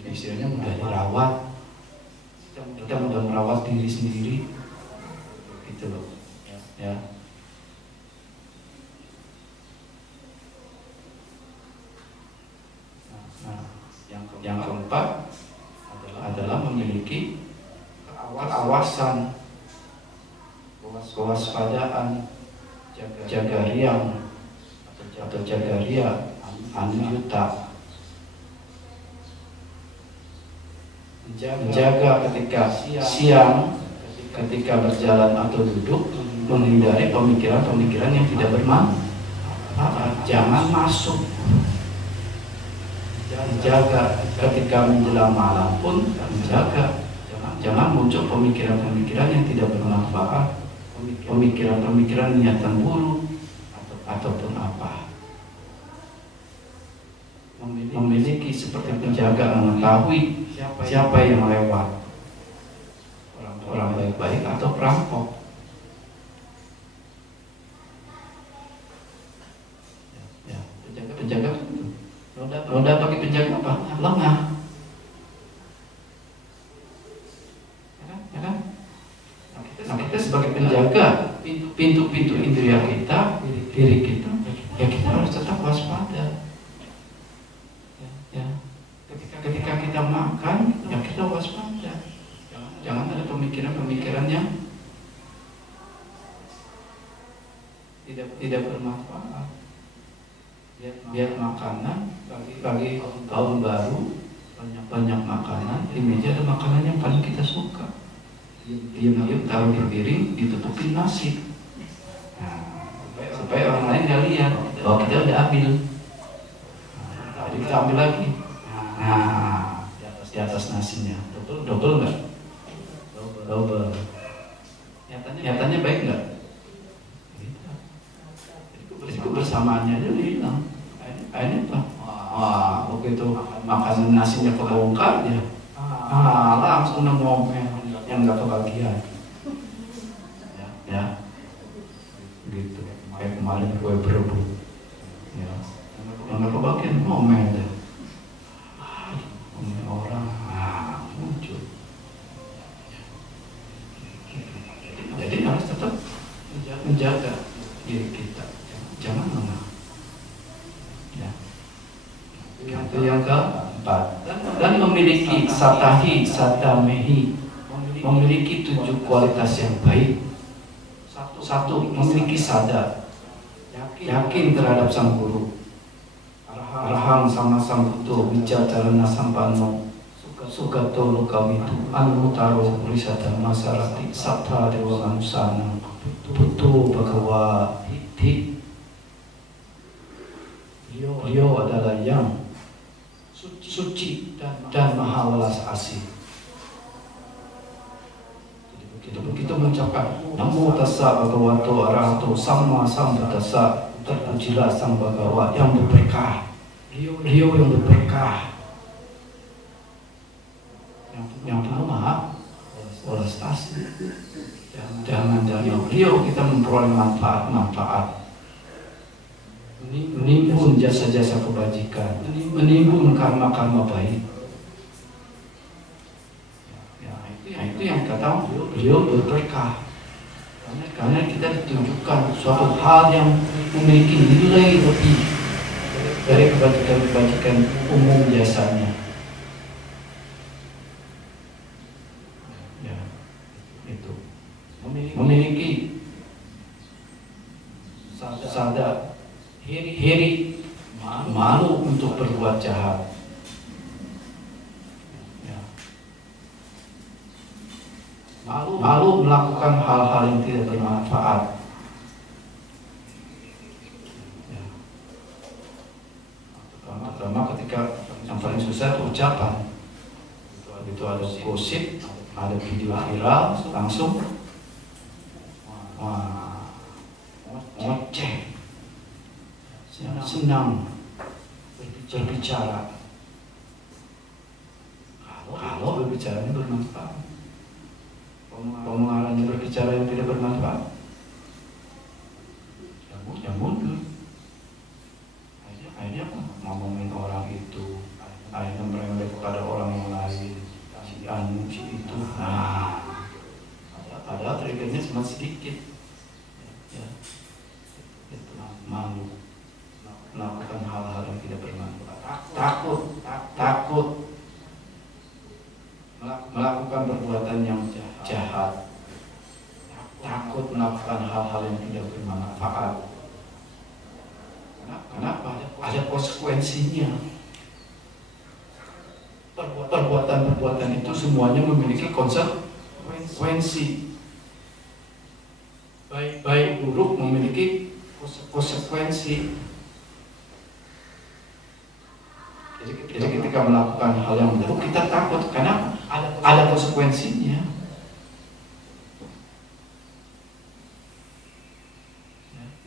Istilahnya mudah dirawat. Kita mudah merawat diri sendiri, gitu loh, ya. Nah, yang keempat adalah memiliki keawasan, kewaspadaan, jaga riang atau jaga ria, anuyuta. Menjaga ketika siang, ketika berjalan atau duduk, menghindari pemikiran-pemikiran yang tidak bermanfaat. Jangan masuk. Dijaga ketika menjelang malam pun menjaga. Jangan muncul pemikiran-pemikiran yang tidak bermanfaat, pemikiran-pemikiran niatan buruk ataupun apa. memiliki seperti penjaga mengetahui siapa yang lewat, orang baik-baik atau perampok. Ya, penjaga itu. Roda bagi penjaga apa? Lengah. Ya kan? Nah, kita sebagai penjaga pintu-pintu indera kita, diri kita, ya kita harus tetap waspada. Ya. Ketika kita makan, ya kita waspada. Jangan ada pemikiran-pemikiran yang tidak bermanfaat. Biar makanan bagi tahun baru banyak makanan, di meja ada makanan yang paling kita suka. Diam-diam taruh di piring, ditutupin nasi. Nah, supaya orang lain nggak lihat bahwa kita udah ambil. Jadi kita ambil lagi. Nah, di atas nasinya, double nggak? Double. Nyatanya baik nggak? Jadi kebersamaannya aja hilang. Akhirnya apa? Begitu makanan nasinya kebongkar ya, langsung ngomel yang nggak kebagian. Ya, gitu. Kayak kemarin kue berebut. Ya, yang nggak kebagian ngomel deh. Orang muncul. Jadi harus tetap menjaga diri kita, jangan lengah. Ya. Itu yang keempat. Dan memiliki satahi, satamehi, memiliki 7 kualitas yang baik. Satu, memiliki sada, yakin terhadap sang guru. Arahang sama sang buto, wicacarana sampano, sugato lukawitu, anutaro risata masarati, sabta dewa manusana, buto bhagawa hiti. Beliau adalah yang suci dan maha welas asih. Begitu mengucapkan Namo tassa bhagavato arahato samma sambuddhassa, terpujilah sang Bhagawa yang berberkah. Beliau yang berberkah, yang maha welas asih. Jangan dari beliau kita memperoleh manfaat, menimbun jasa-jasa kebajikan, menimbun karma-karma baik. Ya, itu yang kata beliau berberkah. Karena kita ditunjukkan suatu hal yang memiliki nilai lebih dari kebajikan-kebajikan umum biasanya. Ya, itu memiliki sada, hiri, malu untuk berbuat jahat. Ya. Malu melakukan hal-hal yang tidak bermanfaat. Ya. Pertama ketika yang paling susah itu ucapan. Itu ada gosip, ada video viral, langsung ngoceh. Senang berbicara. Kalau berbicaranya bermanfaat, pengeluarannya berbicara yang tidak bermanfaat, ya mundur. Akhirnya ngomongin orang itu, akhirnya merembet kepada orang yang lain, si anu, si itu. Nah, padahal triggernya cuma sedikit. Ya, itu malu melakukan hal-hal yang tidak bermanfaat, takut melakukan perbuatan yang jahat, takut melakukan hal-hal yang tidak bermanfaat. Kenapa? Ada konsekuensinya. Perbuatan-perbuatan itu semuanya memiliki konsekuensi. Baik buruk memiliki konsekuensi. Jadi ketika melakukan hal yang buruk kita takut karena ada konsekuensinya.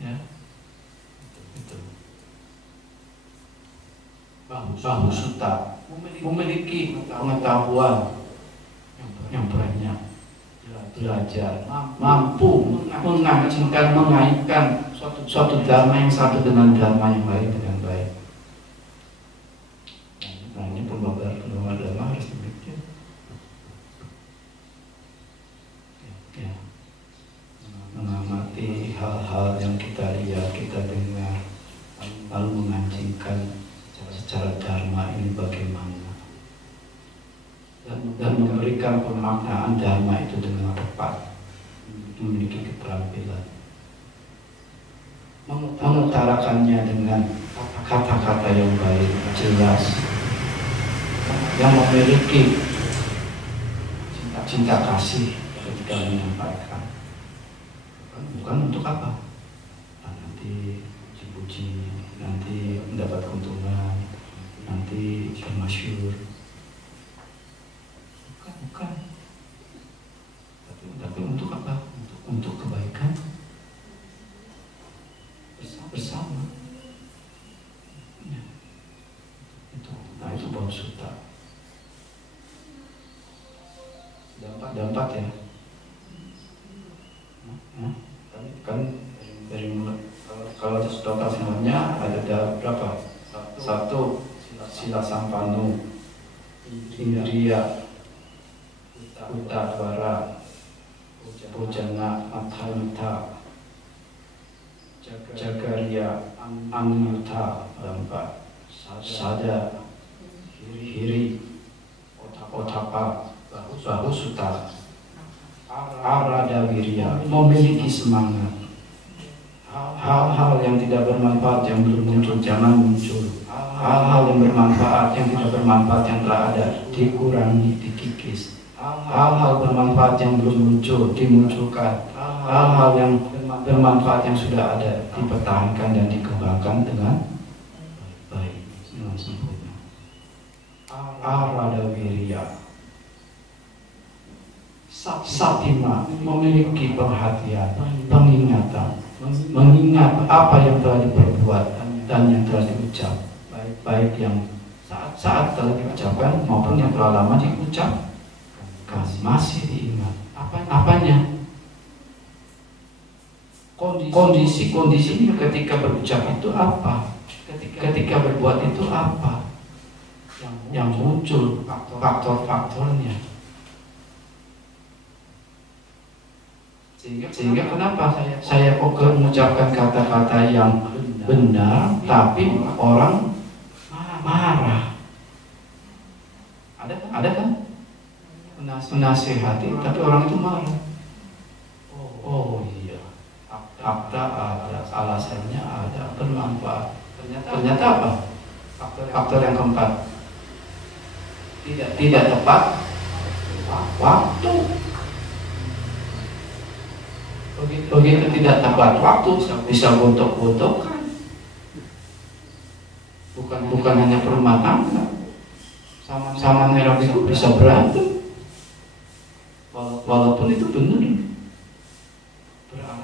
Ya. Itu. bahu suta, memiliki pengetahuan yang banyak, belajar, mampu mengaitkan suatu dharma yang satu dengan dharma yang lain dengan baik. Nah, ini pembabar dharma harus demikian. Ya. Mengamati hal-hal yang kita lihat, kita dengar, lalu mengancingkan secara dharma ini bagaimana, dan memberikan pemaknaan dharma itu dengan tepat, memiliki keterampilan, mengutarakannya dengan kata-kata yang baik, jelas, yang memiliki cinta kasih ketika menyampaikan. Bukan untuk apa? Nah, nanti dipuji, nanti mendapat keuntungan, nanti bermasyhur. Bukan. Tapi untuk apa? Untuk kebaikan bersama. Ya. Itu bau suta. Dampak ya. Kan dari mulai, kalau total semuanya ada berapa? Satu, sila sampanu, indriya, utadwara, bojana, mathanita, jagariya, anyuta, empat, sada, hiri, otapa, bahu suta, arada wirya, memiliki semangat. Hal-hal yang tidak bermanfaat yang belum muncul jangan muncul. Hal-hal yang bermanfaat yang tidak bermanfaat yang telah ada dikurangi, dikikis. Hal-hal bermanfaat yang belum muncul dimunculkan. Hal-hal yang bermanfaat yang sudah ada dipertahankan dan dikembangkan dengan baik, dengan sempurna. Arada wirya, satima, memiliki perhatian, penglihatan, mengingat apa yang telah diperbuat dan yang telah diucap, baik yang saat telah diucapkan maupun yang telah lama diucapkan, masih diingat. Apanya? Kondisi-kondisinya ketika berucap itu apa? Ketika berbuat itu apa? Yang muncul faktor-faktornya. Sehingga kenapa saya kok mengucapkan kata-kata yang benar tapi orang marah? Ada kan? Menasihati tapi orang itu marah. Oh iya, fakta ada, alasannya ada, bermanfaat. Ternyata apa? Faktor yang keempat, tidak tepat waktu. Begitu tidak tepat waktu bisa gontok-gontokan. Bukan hanya perumah tangga, sama merah itu bisa berantem. Walaupun itu benar,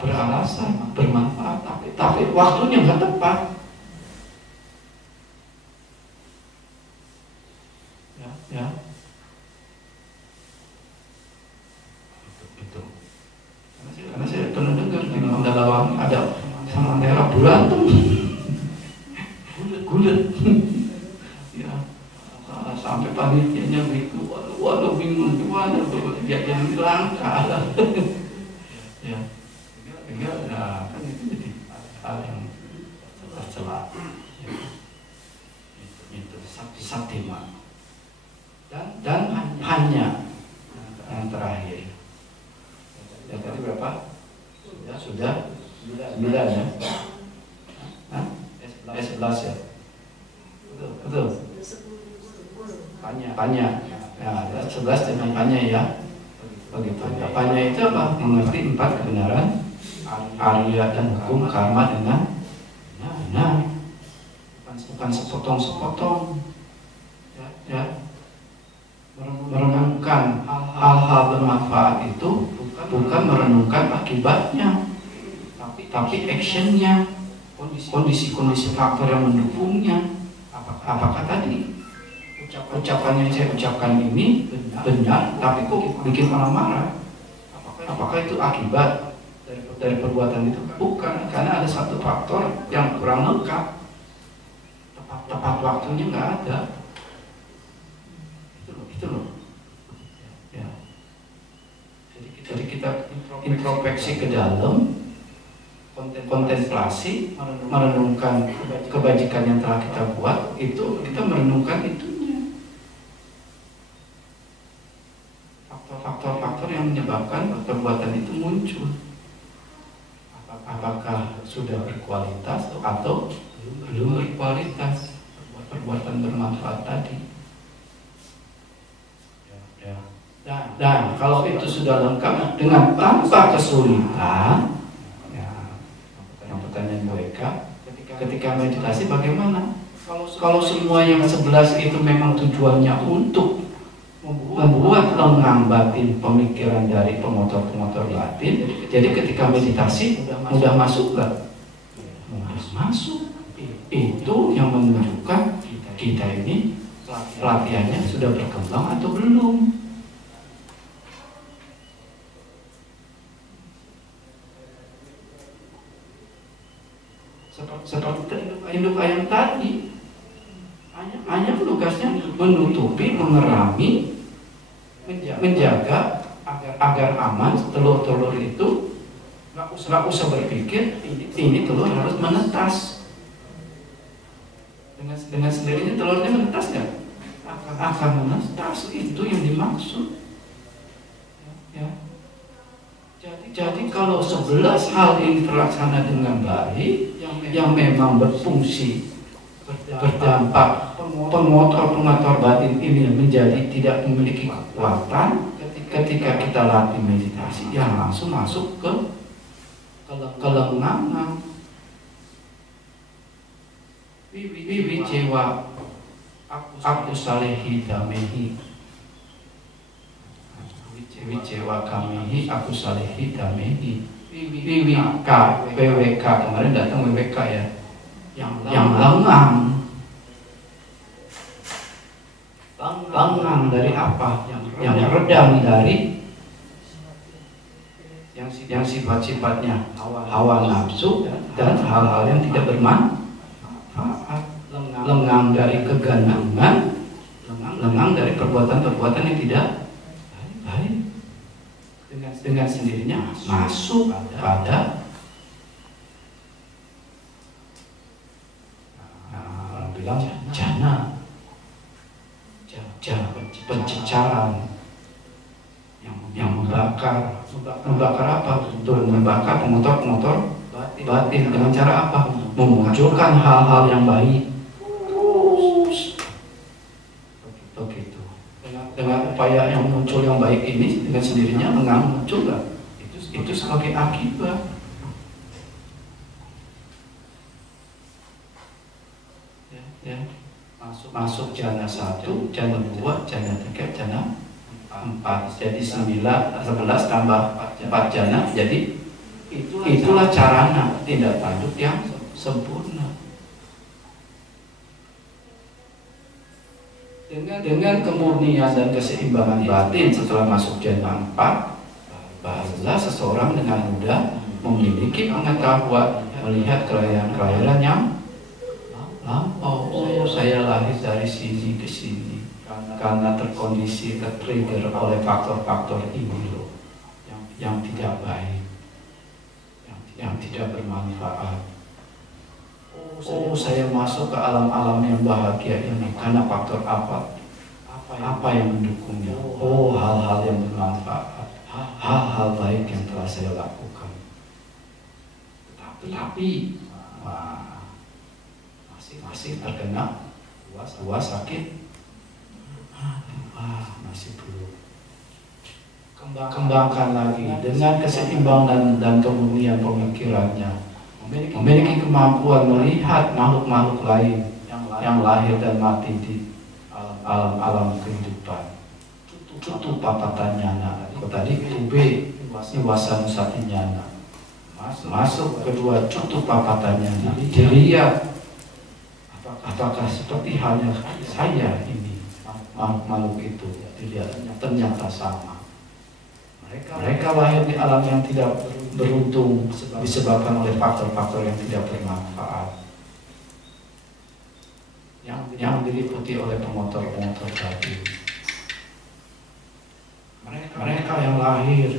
beralasan, bermanfaat, tapi waktunya nggak tepat. Ya. Karena saya pernah dengar di Mandalawang ada sama merah berantem, gulet. Ya, sampai panitianya begitu, waduh bingung gimana dia yang langka. Ya, nah kan itu jadi hal yang tercela. Itu satima. Dan hanya yang terakhir. Ya tadi berapa? Ya sudah 9 ya. S11 ya. Betul. Panya. Ya, 11 dengan panya ya. Begitu. Panya itu apa? Mengerti 4 kebenaran, Arya dan hukum karma dengan benar. Bukan sepotong-sepotong. Ya. Merenungkan hal-hal bermanfaat itu bukan merenungkan akibatnya, tapi actionnya, kondisi-kondisi faktor yang mendukungnya. apakah tadi ucapan yang saya ucapkan ini benar, tapi kok bikin orang marah? Apakah itu akibat dari perbuatan itu? Bukan, karena ada satu faktor yang kurang lengkap. Tepat waktunya nggak ada. Itu loh. Ya. Jadi kita introspeksi ke dalam, kontemplasi, merenungkan kebajikan yang telah kita buat, itu kita merenungkan itunya. Faktor-faktor yang menyebabkan perbuatan itu muncul. Apakah sudah berkualitas atau belum berkualitas perbuatan bermanfaat tadi. Dan kalau itu sudah lengkap dengan tanpa kesulitan, yang pertanyaan mereka, ketika meditasi bagaimana? Kalau semua yang 11 itu memang tujuannya untuk membuat lengang batin pemikiran dari pemotor-pemotor batin, jadi ketika meditasi mudah masuk nggak? Mudah masuk. Itu yang menunjukkan kita ini pelatihannya sudah berkembang atau belum. Seperti induk ayam tadi, ayam tugasnya menutupi, mengerami, menjaga agar aman telur-telur itu nggak usah berpikir ini telur harus menetas. Dengan sendirinya telurnya menetas nggak? Akan menetas, itu yang dimaksud. Ya. Jadi kalau 11 hal ini terlaksana dengan baik, yang memang berfungsi berdampak pengotor batin ini menjadi tidak memiliki kekuatan, ketika kita latih meditasi, ya langsung masuk ke kelengangan. Wiwicewa aku salehi damehi, wicewa kamihi aku salehi damehi. WWK kemarin datang WWK ya, yang lengang dari apa? Yang redam dari yang sifat-sifatnya hawa nafsu dan hal-hal yang tidak bermanfaat. Lengang dari kegandungan, lengang dari perbuatan-perbuatan yang tidak baik. Dengan sendirinya masuk pada bilang jana, pencicaran yang membakar apa? Untuk membakar pengotor batin dengan cara apa? Memunculkan hal-hal yang baik. Terus begitu. Dengan upaya yang muncul yang baik ini, dengan sendirinya muncul nggak? Itu sebagai akibat. Ya. Masuk jana 1, jana 2, jana 3, jana 4. Jadi 11 tambah 4 jana, jadi itulah carana tindak tanduk yang sempurna. Dengan kemurnian dan keseimbangan batin setelah masuk jana 4, barulah seseorang dengan mudah memiliki pengetahuan melihat kelahiran-kelahiran yang lampau. Oh, saya lahir dari sini ke sini karena terkondisi, tertrigger oleh faktor-faktor ini loh, yang tidak baik, yang tidak bermanfaat. Oh, saya masuk ke alam-alam yang bahagia ini karena faktor apa yang mendukungnya? Oh, hal-hal yang bermanfaat, hal-hal baik yang telah saya lakukan. Tetapi masih terkena puas sakit, masih belum. Kembangkan lagi dengan keseimbangan dan kemurnian pemikirannya, memiliki kemampuan melihat makhluk-makhluk lain yang lahir dan mati di alam kehidupan. Tutup papatan nyana. Tadi itu B, iwasan sati nyana. Masuk kedua, tutup papatannya. Dilihat Apakah seperti halnya saya ini, makhluk itu dilihat ternyata sama. Mereka lahir di alam yang tidak beruntung disebabkan oleh faktor-faktor yang tidak bermanfaat, yang diliputi oleh pemotor-pemotor tadi. Mereka yang lahir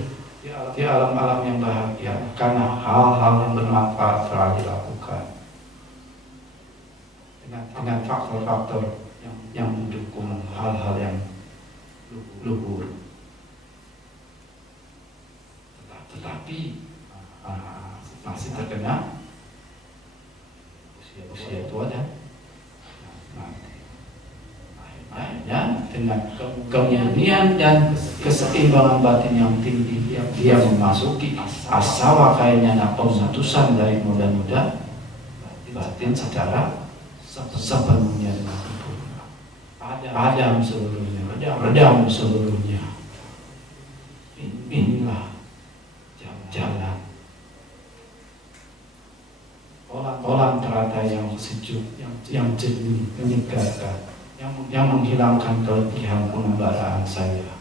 di alam-alam yang bahagia karena hal-hal yang bermanfaat telah dilakukan dengan faktor-faktor yang mendukung hal-hal yang luhur. Tetapi masih terkena usia tua dan mati. Akhirnya dengan kemurnian dan keseimbangan batin yang tinggi, dia memasuki asawakayana pemutusan dari muda-muda batin secara sepenuhnya dengan sempurna. Padam seluruhnya, redam seluruhnya. Inilah jalan kolam teratai yang sejuk, yang jernih, menyegarkan, yang menghilangkan kelebihan pengembaraan saya.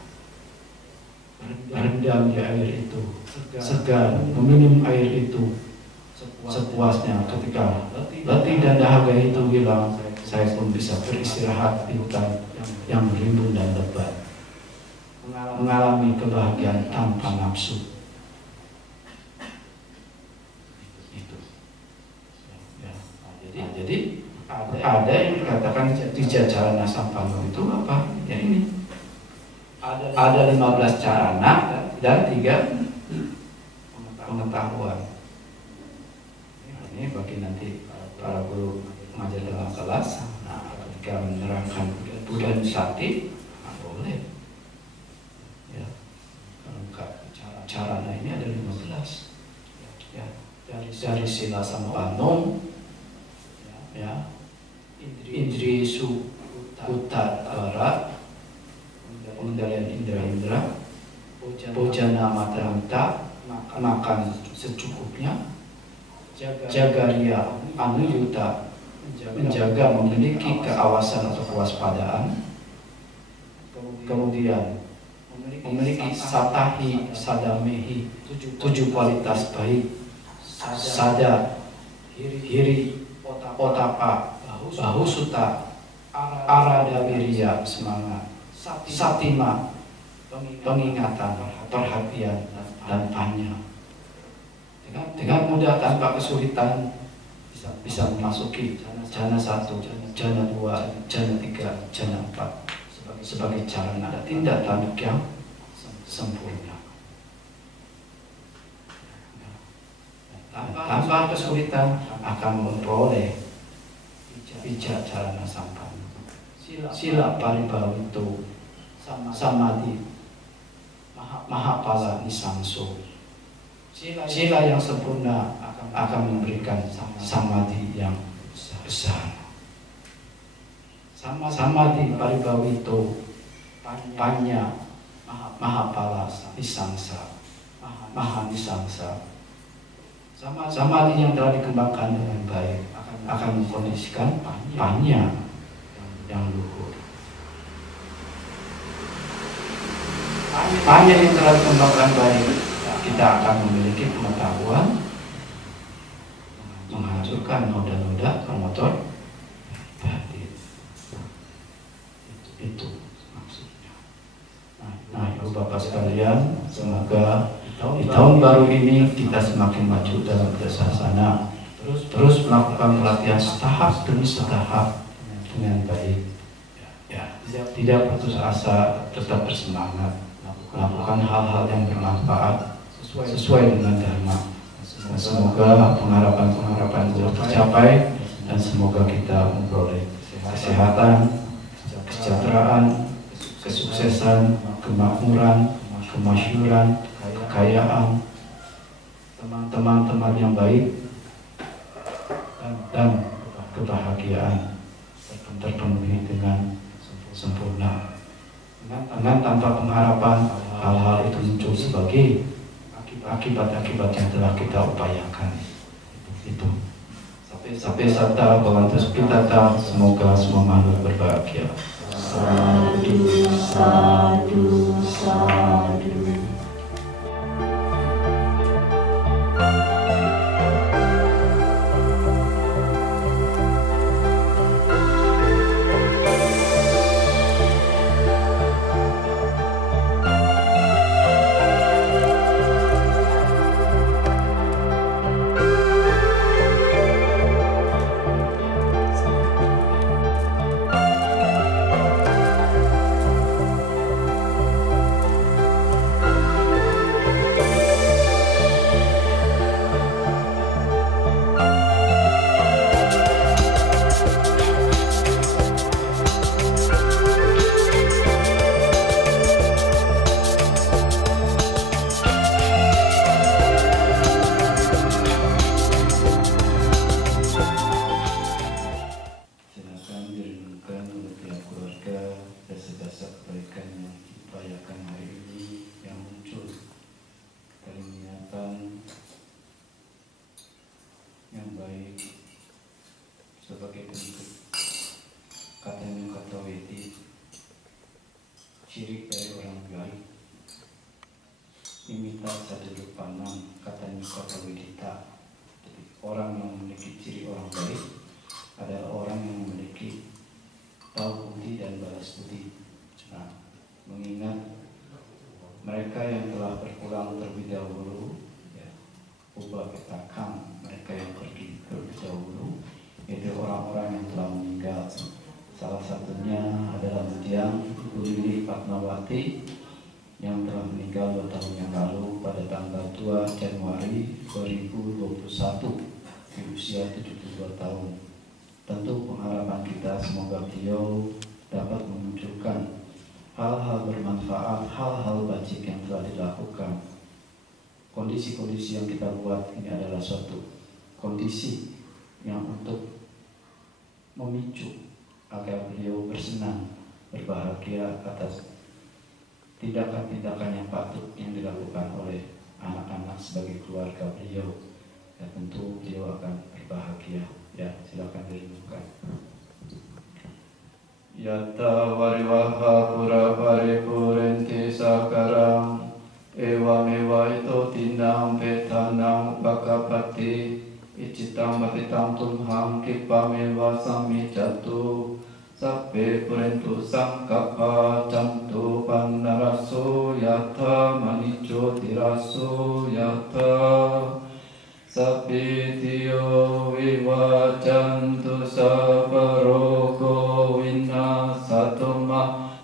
Berendam di air itu, segar, meminum air itu sepuasnya. Ketika letih dan dahaga itu hilang, saya pun bisa beristirahat di hutan yang rimbun dan lebat, mengalami kebahagiaan tanpa nafsu. Jadi ada yang dikatakan tiga carana sampano itu apa? Ya ini. Ada 15 carana dan 3 pengetahuan. Ini bagi nanti para guru mengajar dalam kelas. Nah, ketika menerangkan Buddha Nusati, boleh. Ya, lengkap. Carana ini ada 15. Ya, dari sila sampano, ya, indri su utara, pengendalian indra-indra, bojana mata-mata, makan secukupnya, jaga ria anuyuta, menjaga memiliki keawasan atau kewaspadaan, kemudian memiliki satahi sadamehi, 7 kualitas baik, sada, hiri, otapa, bahusuta, arada wirya, semangat, satima, pengingatan, perhatian, dan panya. Dengan mudah tanpa kesulitan bisa memasuki jana 1, jana 2, jana 3, jana 4 sebagai carana tindak tanduk yang sempurna. Tanpa kesulitan akan memperoleh carana sampano. Sila paribawito, samadhi, mahapala nisangso. Sila yang sempurna akan memberikan samadhi yang besar. Samadhi paribawito, panya, mahapala nisangsa, maha nisangsa. Samadhi yang telah dikembangkan dengan baik akan mengkondisikan panya yang luhur. Panya yang telah dikembangkan baik, kita akan memiliki pengetahuan menghancurkan noda-noda pemotor batin. Itu maksudnya. Nah, Ibu Bapak sekalian, semoga di tahun baru ini kita semakin maju dalam bersasana, terus melakukan pelatihan setahap demi setahap dengan baik. Ya, tidak putus asa, tetap bersemangat, melakukan hal-hal yang bermanfaat sesuai dengan dharma. Dan semoga pengharapan kita tercapai dan semoga kita memperoleh kesehatan, kesejahteraan, kesuksesan, kemakmuran, kemasyhuran, kekayaan, teman-teman yang baik, dan kebahagiaan terpenuhi dengan sempurna. Dengan tanpa pengharapan hal-hal itu muncul sebagai akibat-akibat yang telah kita upayakan. Itu. Sape sata bawantus pitata, semoga semua makhluk berbahagia. Sadu, sadu, sadu. Sebagai bentuk katanya kata weti, ciri dari orang baik. Imita sadulu panang katanya kata wedita. Jadi orang yang memiliki ciri orang baik adalah orang yang memiliki tahu budi dan balas budi. Nah, mengingat mereka yang telah berpulang terlebih dahulu, ya, ubah petakang mereka yang pergi terlebih dahulu, itu orang-orang yang telah meninggal. Salah satunya adalah mendiang Ibu Lili Fatmawati yang telah meninggal 2 tahun yang lalu pada tanggal 2 Januari 2021 di usia 72 tahun. Tentu pengharapan kita semoga beliau dapat memunculkan hal-hal bermanfaat, hal-hal baik yang telah dilakukan. Kondisi-kondisi yang kita buat ini adalah suatu kondisi yang untuk memicu agar beliau bersenang, berbahagia atas tindakan-tindakan yang patut yang dilakukan oleh anak-anak sebagai keluarga beliau. Ya, tentu beliau akan berbahagia. Ya, silakan direnungkan. Yatta variwaha pura paripurenti sakaram ewa mewa ito tinam petanam bakapati icitam batitam tulham kipameva samijatu sappe purentu sangkapa cantu pannaraso yatha manicho tiraso yatha sappe tiyo vivacantu saparoko vinasatuma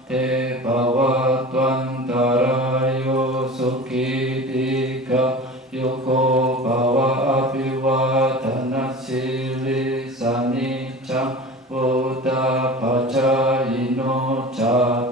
te bhavatwantarayo sukidika yoko bhava apiwadana sili sanicca buddha pacayino ca